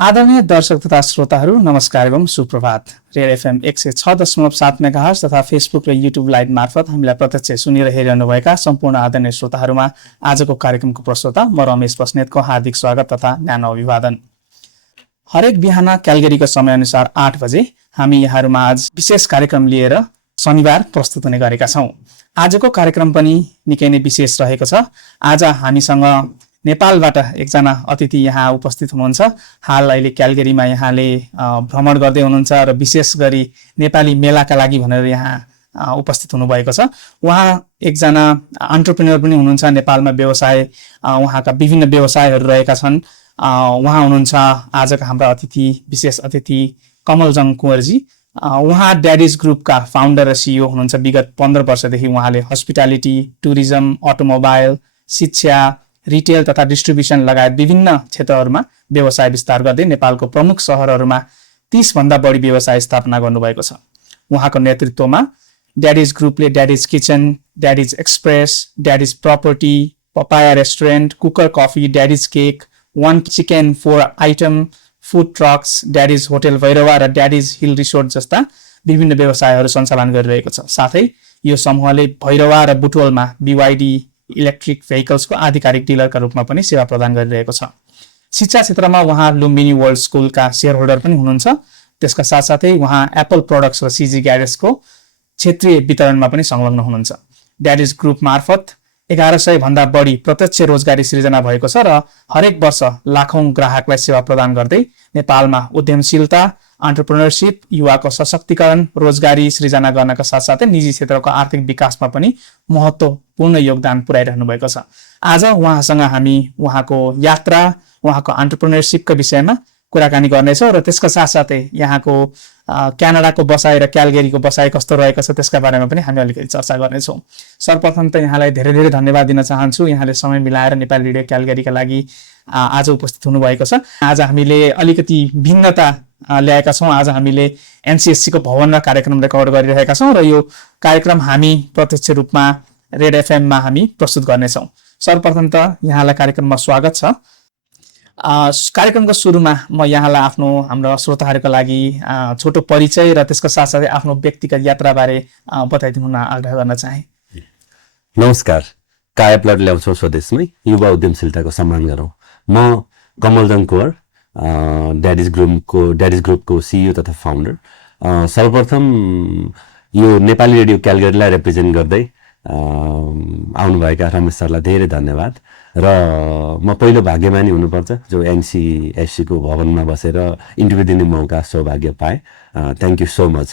आदरणीय दर्शक तथा श्रोताहरू नमस्कार एवं सुप्रभात। रेड एफएम 106.7 मेगाहर्ज तथा फेसबुक र युट्युब लाइभ मार्फत हामीलाई प्रत्यक्ष सुनेर हेरिरहनुभएका सम्पूर्ण आदरणीय श्रोताहरूमा आजको कार्यक्रमको प्रस्तोता म रमेश बस्नेतको हार्दिक स्वागत तथा न्यानो अभिवादन। हरेक बिहान क्यालगरीको समयअनुसार 8 बजे हामी यहाँहरूमा आज विशेष कार्यक्रम लिएर शनिबार प्रस्तुत हुने गरेका छौँ। आजको कार्यक्रम पनि निकै नै विशेष रहेको छ। आज हामीसँग नेपालबाट एकजना अतिथि यहाँ उपस्थित हुनुहुन्छ। हाल अहिले क्यालगरीमा यहाँले भ्रमण गर्दै हुनुहुन्छ र विशेष गरी नेपाली मेलाका लागि भनेर यहाँ उपस्थित हुनुभएको छ। उहाँ एकजना एन्टरप्रेन्योर पनि हुनुहुन्छ। नेपालमा व्यवसाय उहाँका विभिन्न व्यवसायहरू रहेका छन्। उहाँ हुनुहुन्छ आजका हाम्रा अतिथि, विशेष अतिथि कमलजङ कुँवरजी। उहाँ ड्याडिज ग्रुपका फाउन्डर र सिइओ हुनुहुन्छ। विगत 15 वर्षदेखि उहाँले हस्पिटालिटी, टुरिज्म, अटोमोबाइल, शिक्षा, रिटेल तथा डिस्ट्रिब्युसन लगायत विभिन्न क्षेत्रहरूमा व्यवसाय विस्तार गर्दै नेपालको प्रमुख सहरहरूमा 30 भन्दा बढी व्यवसाय स्थापना गर्नुभएको छ। उहाँको नेतृत्वमा ड्याडिज ग्रुपले Daddy's Kitchen, Daddy's Express, Daddy's Property, papaya restaurant, cooker coffee, Daddy's Cake, 1 chicken 4 item, food trucks, Daddy's hotel Bhairahawa र ड्याडिज हिल रिसोर्ट जस्ता विभिन्न व्यवसायहरू सञ्चालन गरिरहेको छ। साथै यो समूहले भैरवा र बुटवलमा BYD इलेक्ट्रिक भेहिकल्सको आधिकारिक डिलरका रूपमा पनि सेवा प्रदान गरिरहेको छ। शिक्षा क्षेत्रमा उहाँ लुम्बिनी वर्ल्ड स्कुलका सेयर होल्डर पनि हुनुहुन्छ। त्यसका साथसाथै उहाँ एप्पल प्रोडक्ट्स र CG ग्यारेजको क्षेत्रीय वितरणमा पनि संलग्न हुनुहुन्छ। ड्याडिज ग्रुप मार्फत 1100 भन्दा बढी प्रत्यक्ष रोजगारी सृजना भएको छ र हरेक वर्ष लाखौं ग्राहकलाई सेवा प्रदान गर्दै नेपालमा उद्यमशीलता, एन्टरप्रेन्योरशिप, युवाको सशक्तिकरण, रोजगारी सृजना गर्नका साथसाथै निजी क्षेत्रको आर्थिक विकासमा पनि महत्त्वपूर्ण योगदान पुर्याइरहनु भएको छ। आज उहाँसँग हामी उहाँको यात्रा, उहाँको एन्टरप्रेन्योरशिपको विषयमा कुराकानी गर्नेछौँ र त्यसका साथसाथै यहाँको क्यानाडाको बसाइ र क्यालगरीको बसाइ कस्तो रहेको छ त्यसका बारेमा पनि हामी अलिकति चर्चा गर्नेछौँ। सर्वप्रथम त यहाँलाई धेरै धेरै धन्यवाद दिन चाहन्छु। यहाँले समय मिलाएर नेपाली रेडियो क्यालगरीका लागि आज उपस्थित हुनुभएको छ। आज हामीले अलिकति भिन्नता ल्याएका छौँ। आज हामीले NCSC को भवनमा कार्यक्रम रेकर्ड गरिरहेका छौँ र यो कार्यक्रम हामी प्रत्यक्ष रूपमा रेड एफएममा हामी प्रस्तुत गर्नेछौँ। सर्वप्रथम त यहाँलाई कार्यक्रममा स्वागत छ। कार्यक्रमको सुरुमा म यहाँलाई हाम्रो श्रोताहरूको लागि छोटो परिचय र त्यसको साथसाथै आफ्नो व्यक्तिगत यात्राबारे बताइदिनु आग्रह गर्न चाहे। नमस्कार। काया प्लट ल्याउँछौँ स्वदेशमै, युवा उद्यमशीलताको सम्मान गरौँ। म कमलजङ कुँवर, ड्याडिज ग्रुपको सिइओ तथा फाउन्डर। सर्वप्रथम यो नेपाली रेडियो क्यालगरीलाई रिप्रेजेन्ट गर्दै आउनुभएका रमेश सरलाई धेरै धन्यवाद। र म पहिलो भाग्यमानी हुनुपर्छ जो NCSC को भवनमा बसेर इन्टरभ्यू दिने मौका सौभाग्य पाएँ। Thank you so much.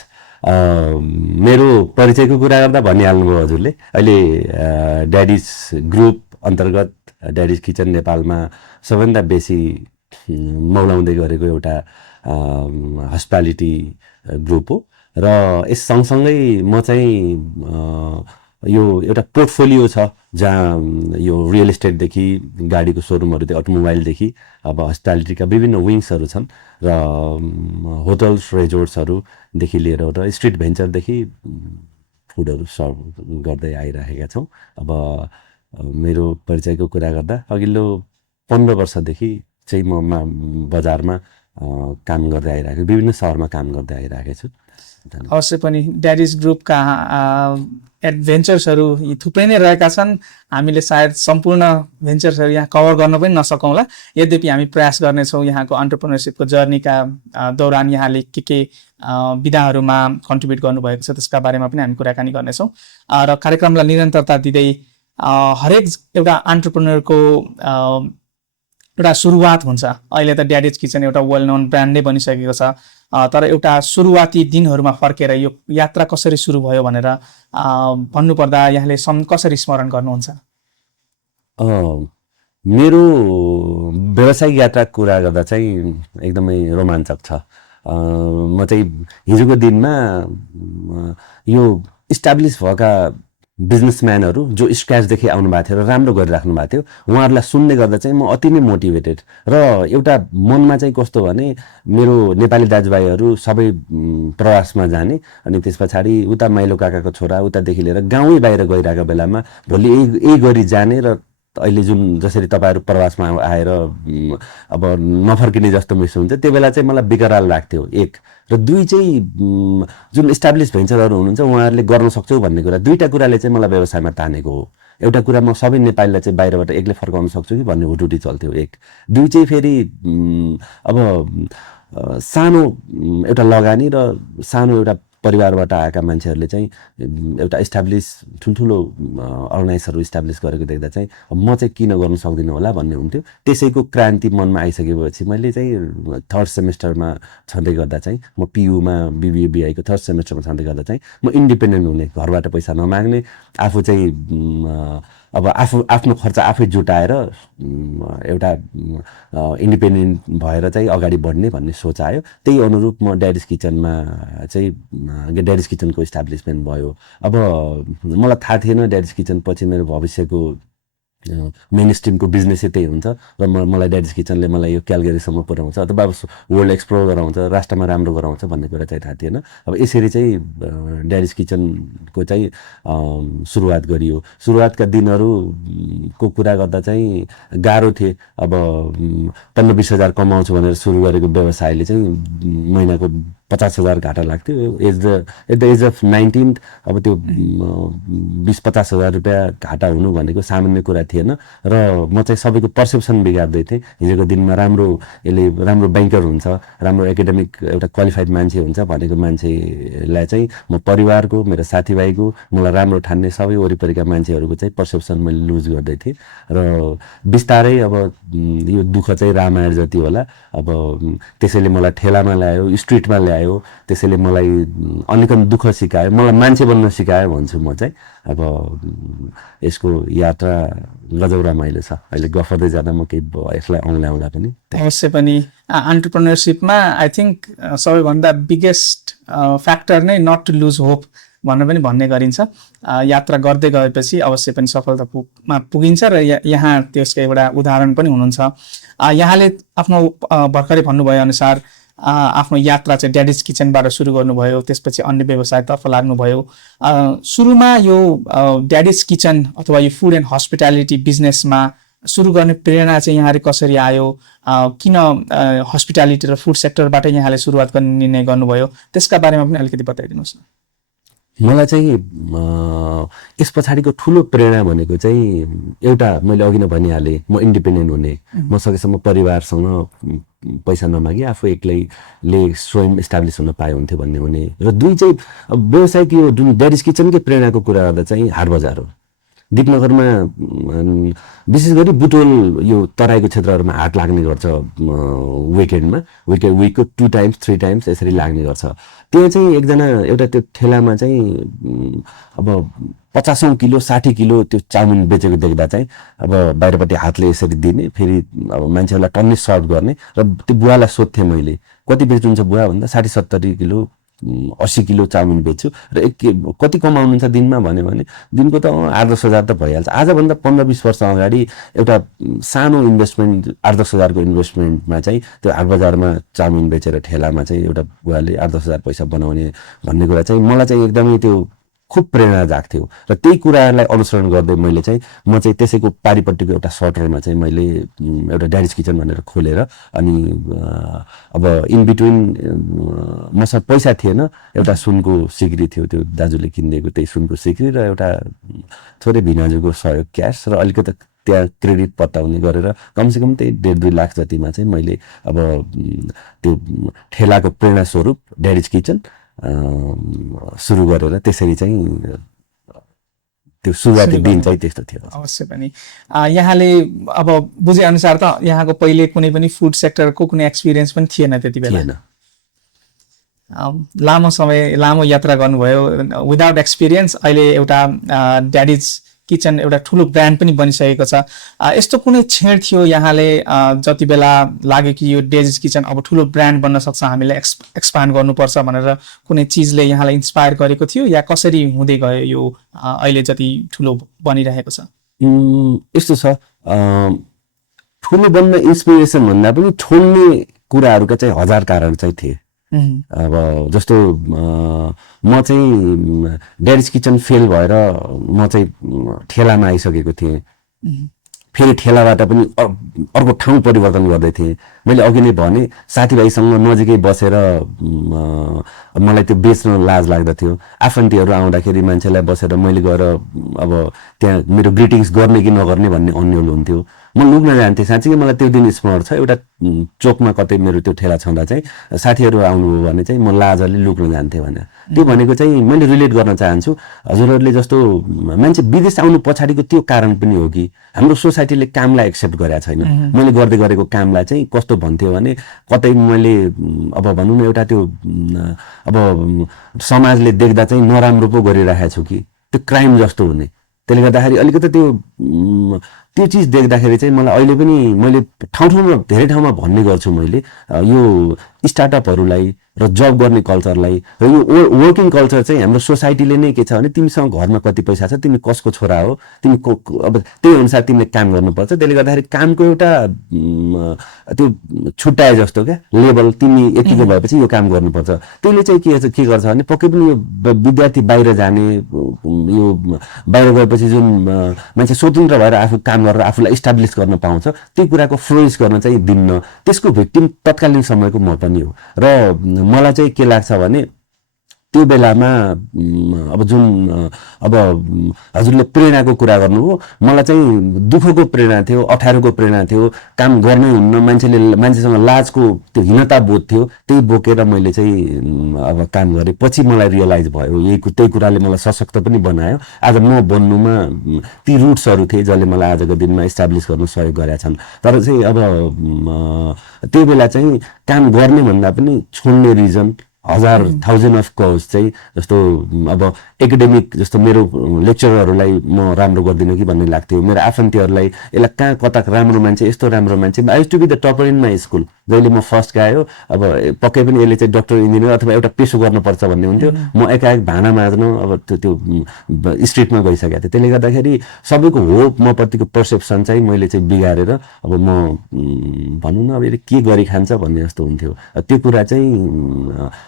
मेरो परिचयको कुरा गर्दा भनिहाल्नुभयो हजुरले। अहिले ड्याडिज ग्रुप अन्तर्गत ड्याडिज किचन नेपालमा सबैभन्दा बेसी मौलाउँदै गरेको एउटा हस्पिटालिटी ग्रुप हो र यस सँगसँगै म चाहिँ यो एउटा पोर्टफोलियो छ जहाँ यो रियल इस्टेटदेखि गाडीको सोरुमहरूदेखि अटोमोबाइलदेखि अब हस्पिटालिटीका विभिन्न विङ्सहरू छन् र होटल्स रिजोर्ट्सहरूदेखि लिएर र स्ट्रिट भेन्चरदेखि फुडहरू सर्भ गर्दै आइरहेका छौँ। अब मेरो परिचयको कुरा गर्दा अघिल्लो 15 वर्षदेखि चाहिँ म बजारमा काम गर्दै आइरहेको, विभिन्न सहरमा काम गर्दै आइरहेको छु। अवश्य पनि ड्याडिज ग्रुपका एडभेन्चर्सहरू थुप्रै नै रहेका छन्। हामीले सायद सम्पूर्ण भेन्चर्सहरू यहाँ कभर गर्न पनि नसकौँला। यद्यपि हामी प्रयास गर्नेछौँ यहाँको एन्टरप्रेन्योरशिपको जर्नीका दौरान यहाँले के विधाहरूमा कन्ट्रिब्युट गर्नुभएको छ त्यसका बारेमा पनि हामी कुराकानी गर्नेछौँ र कार्यक्रमलाई निरन्तरता दिँदै हरेक एउटा एन्टरप्रेन्योरको एउटा सुरुवात हुन्छ। अहिले त ड्याडिज किचन एउटा वेल नोन ब्रान्ड नै बनिसकेको छ, तर एउटा सुरुवाती दिनहरूमा फर्केर यो यात्रा कसरी सुरु भयो भनेर भन्नुपर्दा यहाँले कसरी स्मरण गर्नुहुन्छ? मेरो व्यावसायिक यात्राको कुरा गर्दा चाहिँ एकदमै रोमाञ्चक छ। म चाहिँ हिजोको दिनमा यो इस्टाब्लिस भएका बिजनेसम्यानहरू जो स्क्रैचदेखि आउनु भएको थियो र राम्रो गरिराख्नु भएको थियो उहाँहरूलाई सुन्ने गर्दा चाहिँ म अति नै मोटिभेटेड र एउटा मनमा चाहिँ कस्तो भने मेरो नेपाली दाजुभाइहरू सबै प्रवासमा जाने अनि त्यस पछाडि उता माइलो काकाको छोरा उतादेखि लिएर गाउँै बाहिर गइरहेको बेलामा भोलि यही गरी जाने र अहिले जुन जसरी तपाईँहरू प्रवासमा आएर अब नफर्किने जस्तो मिस हुन्छ त्यो बेला चाहिँ मलाई बिकराल लाग्थ्यो एक र दुई चाहिँ जुन इस्टाब्लिस भेन्चरहरू हुनुहुन्छ उहाँहरूले गर्न सक्छौ भन्ने कुरा दुईटा कुराले चाहिँ मलाई व्यवसायमा तानेको हो एउटा कुरा म सबै नेपालीलाई चाहिँ बाहिरबाट एक्लै फर्काउन सक्छु कि भन्ने हुटुटी चल्थ्यो एक दुई चाहिँ फेरि अब सानो एउटा लगानी र सानो एउटा परिवारबाट आएका मान्छेहरूले चाहिँ एउटा इस्टाब्लिस ठुल्ठुलो अर्गनाइजहरू इस्टाब्लिस गरेको देख्दा चाहिँ म चाहिँ किन गर्न सक्दिनँ होला भन्ने हुन्थ्यो त्यसैको क्रान्ति मनमा आइसकेपछि मैले चाहिँ थर्ड सेमेस्टरमा छँदै गर्दा चाहिँ म पियुमा बिबिएबीआईको थर्ड सेमेस्टरमा छँदै गर्दा चाहिँ म इन्डिपेन्डेन्ट हुने घरबाट पैसा नमाग्ने आफू चाहिँ अब आफ्नो खर्च आफै जुटाएर एउटा इन्डिपेन्डेन्ट भएर चाहिँ अगाडि बढ्ने भन्ने सोच आयो त्यही अनुरूप म ड्याडिज किचनमा चाहिँ ड्याडिज किचनको इस्टाब्लिसमेन्ट भयो अब मलाई थाहा थिएन ड्याडिज किचन पछि मेरो भविष्यको मेन स्ट्रिमको बिजनेसै त्यही हुन्छ र मलाई ड्याडिज किचनले मलाई यो क्यालगरीसम्म पुर्याउँछ अथवा वर्ल्ड एक्सप्लोर गराउँछ राष्ट्रमा राम्रो गराउँछ भन्ने कुरा चाहिँ थाहा थिएन अब यसरी चाहिँ ड्याडिज किचनको चाहिँ सुरुवात गरियो सुरुवातका दिनहरूको कुरा गर्दा चाहिँ गाह्रो थिए अब 15-20 हजार कमाउँछु भनेर सुरु गरेको व्यवसायले चाहिँ महिनाको 50,000 घाटा लाग्थ्यो एट द एज अफ 19 अब त्यो 20-50 हजार रुपियाँ घाटा हुनु भनेको सामान्य कुरा थिएन र म चाहिँ सबैको पर्सेप्सन बिगार्दै थिएँ हिजोको दिनमा यसले राम्रो ब्याङ्कर हुन्छ राम्रो एकाडेमिक एउटा क्वालिफाइड मान्छे हुन्छ भनेको मान्छेलाई चाहिँ म परिवारको मेरो साथीभाइको मलाई राम्रो ठान्ने सबै वरिपरिका मान्छेहरूको चाहिँ पर्सेप्सन मैले लुज गर्दै थिएँ र बिस्तारै अब यो दुःख चाहिँ रामायण जति होला अब त्यसैले मलाई ठेलामा ल्यायो स्ट्रिटमा ल्यायो त्यसैले मलाई अनेकन दुःख सिकायो मलाई मान्छे बन्न सिकायो भन्छु म चाहिँ अब यसको यात्रा गजब रमाइलो छ अहिले गफर्दै जाँदा म केही यसलाई औँल्याउँदा पनि अवश्य पनि एन्टरप्रेन्योरसिपमा आई थिङ्क सबैभन्दा बिगेस्ट फ्याक्टर नै नट टु लुज होप भनेर पनि भन्ने गरिन्छ यात्रा गर्दै गएपछि अवश्य पनि सफलतामा पुगिन्छ र यहाँ त्यसको एउटा उदाहरण पनि हुनुहुन्छ यहाँले आफ्नो भर्खरै भन्नुभयो अनुसार आफ्नो यात्रा चाहिँ ड्याडिज किचनबाट सुरु गर्नुभयो त्यसपछि अन्य व्यवसायतर्फ लाग्नुभयो सुरुमा यो ड्याडिज किचन अथवा यो फुड एन्ड हस्पिटालिटी बिजनेसमा सुरु गर्ने प्रेरणा चाहिँ यहाँले कसरी आयो किन हस्पिटालिटी र फुड सेक्टरबाट यहाँले सुरुवात गर्ने निर्णय गर्नुभयो त्यसका बारेमा पनि अलिकति बताइदिनुहोस् न मलाई चाहिँ यस पछाडिको ठुलो प्रेरणा भनेको चाहिँ एउटा मैले अघि नै भनिहालेँ म इन्डिपेन्डेन्ट हुने म सकेसम्म परिवारसँग पैसा नमागी आफू एक्लैले स्वयं इस्टाब्लिस हुन पाए हुन्थ्यो भन्ने हुने र दुई चाहिँ व्यवसायिक यो जुन ड्याडिज किचनकै प्रेरणाको कुरा गर्दा चाहिँ हाट बजार हो दिपनगरमा विशेष गरी बुटोल यो तराईको क्षेत्रहरूमा हाट लाग्ने गर्छ विकेन्डमा विकको 2 टाइम्स 3 टाइम्स यसरी लाग्ने गर्छ त्यो चाहिँ एकजना एउटा त्यो ठेलामा चाहिँ अब 50 किलो 60 किलो त्यो चाउमिन बेचेको देख्दा चाहिँ अब बाहिरपट्टि हातले यसरी दिने फेरि अब मान्छेहरूलाई टन्नै सर्भ गर्ने र त्यो बुवालाई सोध्थेँ मैले कति बेच्नुहुन्छ बुवा भन्दा 60-70 किलो 80 किलो चाउमिन बेच्छु र कति कमाउनुहुन्छ दिनमा भन्यो भने दिनको त 8-10 हजार त भइहाल्छ आजभन्दा 15-20 वर्ष अगाडि एउटा सानो इन्भेस्टमेन्ट 8-10 हजारको इन्भेस्टमेन्टमा चाहिँ त्यो हाट बजारमा चाउमिन बेचेर ठेलामा चाहिँ एउटा बुवाले 8-10 हजार पैसा बनाउने भन्ने कुरा चाहिँ मलाई चाहिँ एकदमै त्यो खुब प्रेरणा जाग्थ्यो र त्यही कुराहरूलाई अनुसरण गर्दै मैले चाहिँ म चाहिँ त्यसैको पारिपट्टिको एउटा सर्टरमा चाहिँ मैले एउटा ड्याडिज किचन भनेर खोलेर अनि अब इन बिट्विन मसँग पैसा थिएन एउटा सुनको सिक्री थियो त्यो दाजुले किनिदिएको त्यही सुनको सिक्री र एउटा थोरै भिनाजुको सहयोग क्यास र अलिकति त्यहाँ क्रेडिट पत्ताउने गरेर कमसेकम त्यही 1.5-2 लाख जतिमा चाहिँ मैले अब त्यो ठेलाको प्रेरणा स्वरूप ड्याडिज किचन सुरु गरेर त्यसरी चाहिँ त्यो सुरुवाती दिन चाहिँ त्यस्तो थियो अवश्य पनि यहाँले अब बुझे अनुसार त यहाँको पहिले कुनै पनि फुड सेक्टरको कुनै एक्सपिरियन्स पनि थिएन त्यति बेला लामो यात्रा गर्नुभयो विदाउट एक्सपिरियन्स अहिले एउटा ड्याडिज किचन एउटा ठुलो ब्रान्ड पनि बनिसकेको छ यस्तो कुनै छेड थियो यहाँले जति बेला लाग्यो कि यो ड्याडिज किचन अब ठुलो ब्रान्ड बन्न सक्छ हामीले एक्सपान्ड गर्नुपर्छ भनेर कुनै चिजले यहाँलाई इन्स्पायर गरेको थियो या कसरी हुँदै गयो यो अहिले जति ठुलो बनिरहेको छ यस्तो छ ठुलो बन्न इन्स्पिरेसन भन्दा पनि छोड्ने कुराहरूका चाहिँ हजार कारण चाहिँ थिए अब जस्तो म चाहिँ ड्याडिज किचन फेल भएर म चाहिँ ठेलामा आइसकेको थिएँ फेरि ठेलाबाट पनि अर्को ठाउँ परिवर्तन गर्दै थिएँ। मैले अघि नै भने साथीभाइसँग नजिकै बसेर मलाई त्यो बेच्न लाज लाग्दथ्यो। आफन्तीहरू आउँदाखेरि मान्छेलाई बसेर मैले गएर अब त्यहाँ मेरो ग्रिटिङ्स गर्ने कि नगर्ने भन्ने अन्यल हुन्थ्यो। म लुक्न जान्थेँ। साँच्चीकै मलाई त्यो दिन स्मरण छ, एउटा चोकमा कतै मेरो त्यो ठेला छँदा चाहिँ साथीहरू आउनुभयो भने चाहिँ म लाजले लुक्न जान्थेँ भने। त्यो भनेको चाहिँ मैले रिलेट गर्न चाहन्छु, हजुरहरूले जस्तो मान्छे विदेश आउनु पछाडिको त्यो कारण पनि हो कि हाम्रो सोसाइटीले कामलाई एक्सेप्ट गरेका छैन। मैले गर्दै गरेको कामलाई चाहिँ कस्तो भन्थ्यो भने कतै मैले अब भनौँ न एउटा त्यो अब समाजले देख्दा चाहिँ नराम्रो पो गरिरहेको छु कि त्यो क्राइम जस्तो हुने। त्यसले गर्दाखेरि अलिकति त्यो चिज देख्दाखेरि चाहिँ मलाई अहिले पनि मैले ठाउँ धेरै ठाउँमा भन्ने गर्छु मैले यो स्टार्टअपहरूलाई र जब गर्ने कल्चरलाई र यो वर्किङ कल्चर चाहिँ हाम्रो सोसाइटीले नै के छ भने तिमीसँग घरमा कति पैसा छ, तिमी कसको छोरा हो, तिमी अब त्यही अनुसार तिमीले काम गर्नुपर्छ। त्यसले गर्दाखेरि कामको एउटा त्यो छुट्याए जस्तो क्या लेभल, तिमी यतिको भएपछि यो काम गर्नुपर्छ। त्यसले चाहिँ के गर्छ भने पक्कै पनि यो विद्यार्थी बाहिर जाने, यो बाहिर गएपछि जुन मान्छे स्वतन्त्र भएर आफू काम गरेर आफूलाई इस्टाब्लिस गर्न पाउँछ त्यो कुराको फ्लोरिस गर्न चाहिँ दिन्न। त्यसको भिक्टिम तत्कालीन समयको म पनि हो। र मलाई चाहिँ के लाग्छ भने त्यो बेलामा अब जुन अब हजुरले प्रेरणाको कुरा गर्नुभयो, मलाई चाहिँ दुःखको प्रेरणा थियो, अप्ठ्यारोको प्रेरणा थियो। काम गर्नै हुन्न, मान्छेसँग लाजको त्यो हीनता बोध थियो, त्यही बोकेर मैले चाहिँ अब काम गरेँ। पछि मलाई रियलाइज भयो त्यही कुराले मलाई सशक्त पनि बनायो। आज म बन्नुमा ती रुट्सहरू थिए जसले मलाई आजको दिनमा इस्टाब्लिस गर्न सहयोग गरेका छन्। तर चाहिँ अब त्यो बेला चाहिँ काम गर्ने भन्दा पनि छोड्ने रिजन थाउजन्ड अफ कज चाहिँ जस्तो अब एकाडेमिक जस्तो मेरो लेक्चरहरूलाई म राम्रो गर्दिनँ कि भन्ने लाग्थ्यो। मेरो आफन्तीहरूलाई यसलाई कहाँ कता राम्रो मान्छे, यस्तो राम्रो मान्छे। I used to be the topper in my school. जहिले म फर्स्ट गयो अब पक्कै पनि यसले चाहिँ डक्टर इन्जिनियर अथवा एउटा पेसो गर्नुपर्छ भन्ने हुन्थ्यो। म एकाएक भाँडा माझ्न अब त्यो स्ट्रिटमा गइसकेको थिएँ। त्यसले गर्दाखेरि सबैको होप म प्रतिको पर्सेप्सन चाहिँ मैले चाहिँ बिगारेर अब म भनौँ न अब यसले के गरी खान्छ भन्ने जस्तो हुन्थ्यो। त्यो कुरा चाहिँ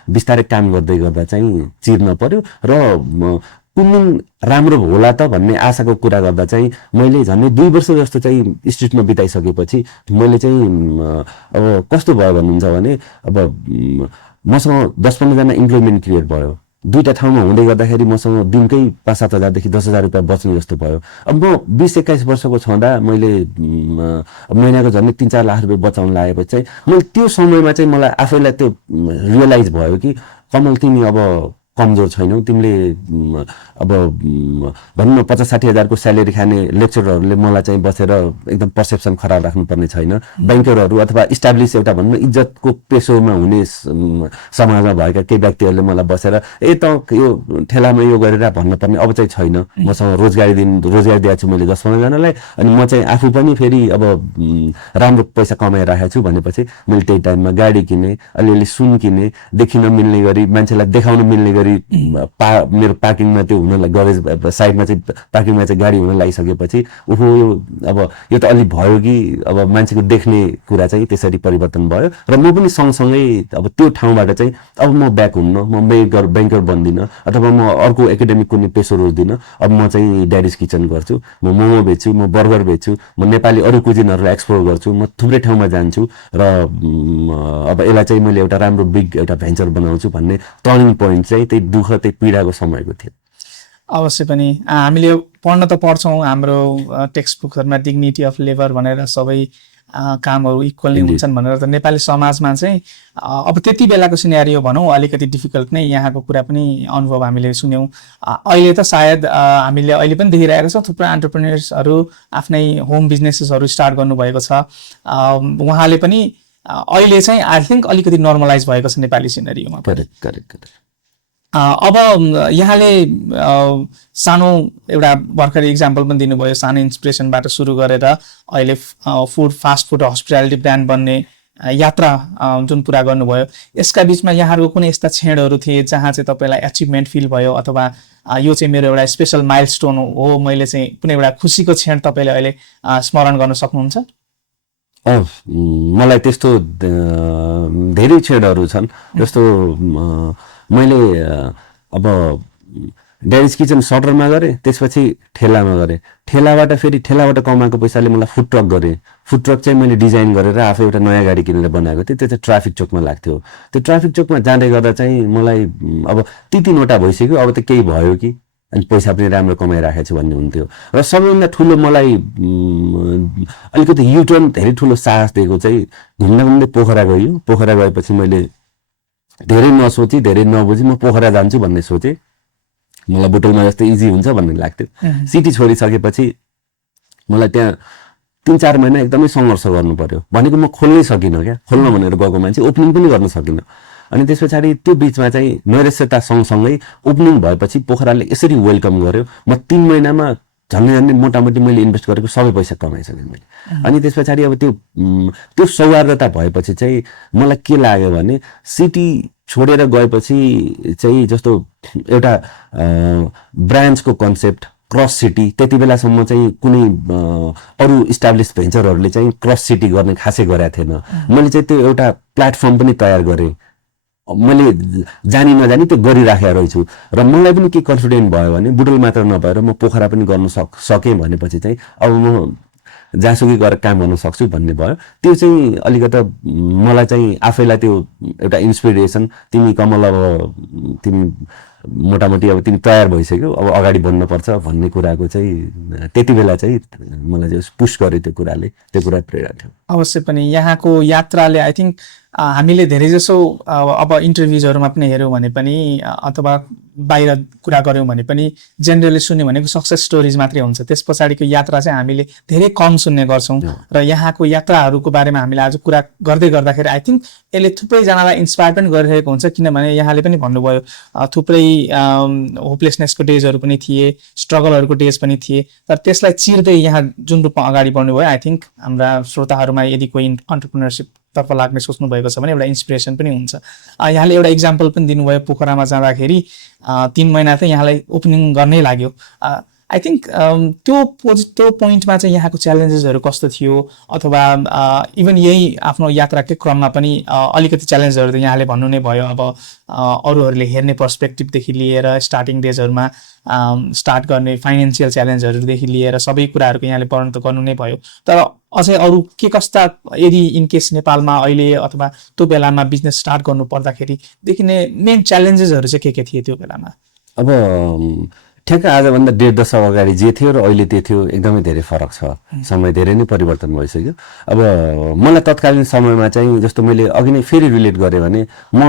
बिस्तारै काम गर्दै गर्दा चाहिँ चिर्न पर्यो र कुन दिन राम्रो होला त भन्ने आशाको कुरा गर्दा चाहिँ मैले झन्डै 2 वर्ष जस्तो चाहिँ स्ट्रिटमा बिताइसकेपछि मैले चाहिँ अब कस्तो भयो भन्नुहुन्छ भने अब मसँग 10-15 जना इम्प्लोइमेन्ट क्रिएट भयो। 2टा ठाउँमा हुँदै गर्दाखेरि मसँग दिनकै 5-7 हजारदेखि 10,000 रुपियाँ बच्ने जस्तो भयो। अब म 20-21 वर्षको छँदा मैले महिनाको झन्डै 3-4 लाख रुपियाँ बचाउन लागेपछि चाहिँ मैले त्यो समयमा चाहिँ मलाई आफैलाई त्यो रियलाइज भयो कि कमल तिमी अब कमजोर छैनौ, तिमीले अब भनौँ न 50-60 हजारको स्यालेरी खाने लेक्चररहरूले मलाई चाहिँ बसेर एकदम पर्सेप्सन खराब राख्नुपर्ने छैन। ब्याङ्करहरू अथवा इस्टाब्लिस एउटा भनौँ न इज्जतको पेसोमा हुने समाजमा भएका केही व्यक्तिहरूले मलाई बसेर त यो ठेलामा यो गरेर भन्नुपर्ने अब चाहिँ छैन। मसँग रोजगारी दिएको छु मैले 10-15 जनालाई। अनि म चाहिँ आफू पनि फेरि अब राम्रो पैसा कमाइरहेको छु भनेपछि मैले त्यही टाइममा गाडी किने, अलिअलि सुन किने, देखिन मिल्ने गरी मान्छेलाई देखाउन मिल्ने गरी मेरो पार्किङमा त्यो हुन गरेज साइडमा चाहिँ पार्किङमा चाहिँ गाडी हुन लागिसकेपछि ओहो अब यो त अलि भयो कि अब मान्छेको देख्ने कुरा चाहिँ त्यसरी परिवर्तन भयो। र म पनि सँगसँगै अब त्यो ठाउँबाट चाहिँ अब म ब्याक हुन्न, म ब्याङ्कर बन्दिनँ अथवा म अर्को एकाडेमिक कुनै पेसो रोज्दिनँ। अब म चाहिँ ड्याडिज किचन गर्छु, म मोमो बेच्छु, म बर्गर बेच्छु, म नेपाली अरू कुजिनहरूलाई एक्सप्लोर गर्छु, म थुप्रै ठाउँमा जान्छु र अब यसलाई चाहिँ मैले एउटा राम्रो बिग एउटा भेन्चर बनाउँछु भन्ने टर्निङ पोइन्ट चाहिँ त्यही दुःख त्यही पीडाको समयको थियो। अवश्य पनि हामीले पढ्न त पढ्छौँ, हाम्रो टेक्स्ट बुकहरूमा डिग्निटी अफ लेबर भनेर सबै कामहरू इक्वल्ली हुन्छन् भनेर त नेपाली समाजमा चाहिँ अब त्यति बेलाको सिनेरियो भनौँ अलिकति डिफिकल्ट नै, यहाँको कुरा पनि अनुभव हामीले सुन्यौँ। अहिले त सायद हामीले अहिले पनि देखिरहेको छौँ थुप्रै एन्टरप्रेन्योर्सहरू आफ्नै होम बिजनेसेसहरू स्टार्ट गर्नुभएको छ। उहाँले पनि अहिले चाहिँ आई थिङ्क अलिकति नर्मलाइज भएको छ नेपाली सिनेरियोमा। करेक्ट। अब यहाँले सानो एउटा भर्खरै इक्जाम्पल पनि दिनुभयो, सानो इन्सपिरेसनबाट सुरु गरेर अहिले फास्ट फुड हस्पिटालिटी ब्रान्ड बन्ने यात्रा जुन पुरा गर्नुभयो, यसका बिचमा यहाँहरूको कुनै यस्ता क्षणहरू थिए जहाँ चाहिँ तपाईँलाई एचिभमेन्ट फिल भयो अथवा यो चाहिँ मेरो एउटा स्पेसल माइलस्टोन हो, मैले चाहिँ कुनै एउटा खुसीको क्षण तपाईँले अहिले स्मरण गर्न सक्नुहुन्छ? मलाई त्यस्तो धेरै क्षणहरू छन्। जस्तो मैले अब ड्याडिज किचन सटरमा गरेँ, त्यसपछि ठेलामा गरेँ। ठेलाबाट कमाएको पैसाले मलाई फुड ट्रक गरेँ। फुड ट्रक चाहिँ मैले डिजाइन गरेर आफै एउटा नयाँ गाडी किनेर बनाएको थिएँ। त्यो चाहिँ ट्राफिक चोकमा लाग्थ्यो। त्यो ट्राफिक चोकमा जाँदै गर्दा चाहिँ मलाई अब ती 3वटा भइसक्यो, अब त केही भयो कि, अनि पैसा पनि राम्रो कमाइराखेको छु भन्ने हुन्थ्यो। र सबैभन्दा ठुलो मलाई अलिकति युटर्न धेरै ठुलो साहस दिएको चाहिँ घुम्दै पोखरा गयो। पोखरा गएपछि मैले धेरै नसोची धेरै नबुझी म पोखरा जान्छु भन्ने सोचेँ। मलाई बुटोलमा जस्तै इजी हुन्छ भन्ने लाग्थ्यो। सिटी छोडिसकेपछि मलाई त्यहाँ 3-4 महिना एकदमै सङ्घर्ष गर्नु पर्यो। भनेको म खोल्नै सकिनँ क्या, खोल्न भनेर गएको मान्छे ओपनिङ पनि गर्न सकिनँ। अनि त्यस पछाडि त्यो बिचमा चाहिँ नैराश्यता सँगसँगै ओपनिङ भएपछि पोखराले यसरी वेलकम गर्यो। म 3 महिनामा झन्डै मोटामोटी मैले इन्भेस्ट गरेको सबै पैसा कमाइसकेँ मैले। अनि त्यस पछाडि अब त्यो सौहार्दता भएपछि चाहिँ मलाई के लाग्यो भने सिटी छोडेर गएपछि चाहिँ जस्तो एउटा ब्रान्चको कन्सेप्ट क्रस सिटी, त्यति बेलासम्म चाहिँ कुनै अरू इस्टाब्लिस भेन्चरहरूले चाहिँ क्रस सिटी गर्ने खासै गरेको थिएन। मैले चाहिँ त्यो एउटा प्लेटफर्म पनि तयार गरेँ। मैले जानी नजानी त्यो गरिराखेको रहेछु र मलाई पनि के कन्फिडेन्ट भयो भने बुटोल मात्र नभएर म पोखरा पनि गर्न सकेँ भनेपछि चाहिँ अब म जहाँसुकै गएर काम गर्न सक्छु भन्ने भयो। त्यो चाहिँ अलिकता मलाई चाहिँ आफैलाई त्यो एउटा इन्सपिरेसन, तिमी कमल अब तिमी मोटामोटी अब तिमी तयार भइसक्यो, अब अगाडि बढ्नुपर्छ भन्ने कुराको चाहिँ त्यति बेला चाहिँ मलाई चाहिँ पुस गर्यो त्यो कुराले। त्यो कुरा प्रेरणा थियो। अवश्य पनि यहाँको यात्राले आई थिङ्क हामीले धेरै जसो अब इन्टरभ्युजहरूमा पनि हेऱ्यौँ भने पनि अथवा बाहिर कुरा गऱ्यौँ भने पनि जेनरली सुन्यो भनेको सक्सेस स्टोरिज मात्रै हुन्छ। त्यस पछाडिको यात्रा चाहिँ हामीले धेरै कम सुन्ने गर्छौँ र यहाँको यात्राहरूको बारेमा हामीले आज कुरा गर्दै गर्दाखेरि आई थिङ्क यसले थुप्रैजनालाई इन्सपायर पनि गरिरहेको हुन्छ। किनभने यहाँले पनि भन्नुभयो थुप्रै होपलेसनेसको डेजहरू पनि थिए, स्ट्रगलहरूको डेज पनि थिए, तर त्यसलाई चिर्दै यहाँ जुन रूपमा अगाडि बढ्नुभयो आई थिङ्क हाम्रा श्रोताहरूमा यदि कोही अन्टरप्रिनरसिप तर्फ लाग्ने सोच्नु भएको छ भने एउटा इन्सपिरेसन पनि हुन्छ। यहाँले एउटा इक्जाम्पल पनि दिनुभयो, पोखरामा जाँदाखेरि 3 महिना चाहिँ यहाँलाई ओपनिङ गर्नै लाग्यो। आई थिङ्क त्यो पोइन्टमा चाहिँ यहाँको च्यालेन्जेसहरू कस्तो थियो, अथवा इभन यही आफ्नो यात्राकै क्रममा पनि अलिकति च्यालेन्जहरू त यहाँले भन्नु नै भयो। अब अरूहरूले हेर्ने पर्सपेक्टिभदेखि लिएर स्टार्टिङ डेजहरूमा स्टार्ट गर्ने फाइनेन्सियल च्यालेन्जहरूदेखि लिएर सबै कुराहरूको यहाँले वर्णन त गर्नु नै भयो। तर अझै अरू के कस्ता यदि इनकेस नेपालमा अहिले अथवा त्यो बेलामा बिजनेस स्टार्ट गर्नु पर्दाखेरि देखिने मेन च्यालेन्जेसहरू चाहिँ के थिए त्यो बेलामा? अब ठ्याक्क आजभन्दा 1.5 दशक अगाडि जे थियो र अहिले त्यो थियो एकदमै धेरै फरक छ। समय धेरै नै परिवर्तन भइसक्यो। अब मलाई तत्कालीन समयमा चाहिँ जस्तो मैले अघि नै फेरि रिलेट गरेँ भने म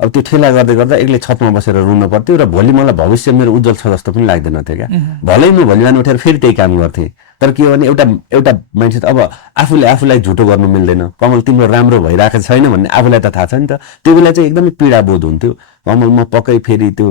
अब त्यो ठेला गर्दै गर्दा एक्लै छतमा बसेर रुन पर्थ्यो र भोलि मलाई भविष्य मेरो उज्जवल छ जस्तो पनि लाग्दैन थियो क्या। भलै म भोलि बिहान उठेर फेरि त्यही काम गर्थेँ। तर के भने एउटा मान्छे अब आफूलाई झुटो गर्नु मिल्दैन। कमल तिम्रो राम्रो भइरहेको छैन भन्ने आफूलाई त थाहा छ नि त। त्यो बेला चाहिँ एकदमै पीडा बोध हुन्थ्यो। कमल म पक्कै फेरि त्यो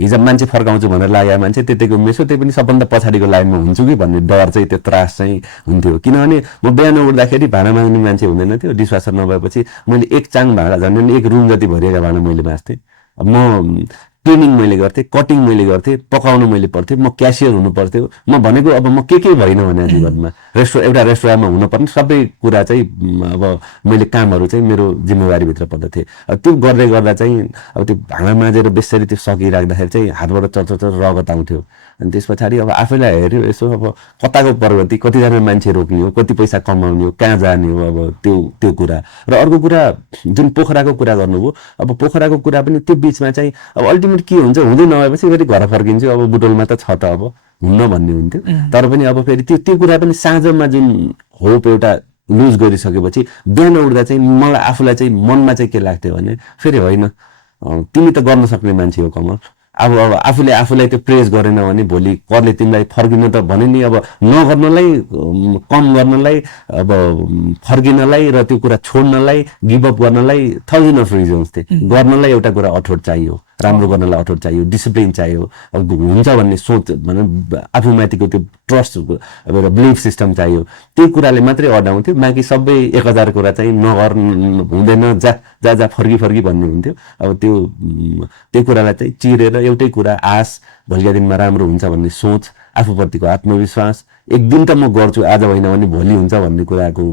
हिजो मान्छे फर्काउँछु भनेर लागेको मान्छे त्यतिको मेसो त्यही पनि सबभन्दा पछाडिको लाइनमा हुन्छु कि भन्ने डर चाहिँ, त्यो त्रास चाहिँ हुन्थ्यो। किनभने म बिहान उठ्दाखेरि भाँडा माग्ने मान्छे हुँदैन थियो। डिसवासर नभएपछि मैले 1 चाङ भाँडा झन् 1 रुम जति भरिएका भाँडा मैले माझ्थेँ। म क्लिनिङ मैले गर्थेँ, कटिङ मैले गर्थेँ, पकाउनु मैले पर्थ्यो, म क्यासियर हुनु पर्थ्यो। म भनेको अब म के भइन भने जीवनमा एउटा रेस्टुरेन्टमा हुनुपर्ने सबै कुरा चाहिँ अब मैले कामहरू चाहिँ मेरो जिम्मेवारीभित्र पर्दथे। त्यो गर्दै गर्दा चाहिँ अब त्यो भाँडा माझेर बेसरी त्यो सकिराख्दाखेरि चाहिँ हातबाट चरचर रगत आउँथ्यो। अनि त्यस पछाडि अब आफैलाई हेऱ्यो यसो अब कताको प्रगति, कतिजना मान्छे रोक्ने हो, कति पैसा कमाउने हो, कहाँ जाने हो, अब त्यो कुरा। र अर्को कुरा जुन पोखराको कुरा गर्नुभयो, अब पोखराको कुरा पनि त्यो बिचमा चाहिँ अब अल्टिमेट के हुन्छ, हुँदै नभएपछि फेरि घर फर्किन्छु। अब बुटोलमा त छ त अब हुन्न भन्ने हुन्थ्यो। तर पनि अब फेरि त्यो कुरा पनि साँझमा जुन होप एउटा लुज गरिसकेपछि बिहान उठ्दा चाहिँ मलाई आफूलाई चाहिँ मनमा चाहिँ के लाग्थ्यो भने फेरि होइन तिमी त गर्न सक्ने मान्छे हो कमल। अब आफूलाई त्यो प्रेज गरेन भने भोलि करले तिमीलाई फर्किन त भने नि। अब नगर्नलाई, कम गर्नलाई, अब फर्किनलाई र त्यो कुरा छोड्नलाई, गिभअप गर्नलाई थाउजन्ड अफ रिजन्स थिए। गर्नलाई एउटा कुरा अठोट चाहियो, राम्रो गर्नलाई अठोट चाहियो, डिसिप्लिन चाहियो, अब हुन्छ भन्ने सोच भने आफूमाथिको त्यो ट्रस्ट एउटा बिलिफ सिस्टम चाहियो। त्यही कुराले मात्रै अडाउँथ्यो। बाँकी सबै 1000 कुरा चाहिँ हुँदैन, जा फर्की भन्ने हुन्थ्यो। अब त्यो कुरालाई चाहिँ चिरेर एउटै कुरा आश, भोलिका दिनमा राम्रो हुन्छ भन्ने सोच, आफूप्रतिको आत्मविश्वास, एक दिन त म गर्छु आज होइन भने भोलि हुन्छ भन्ने कुराको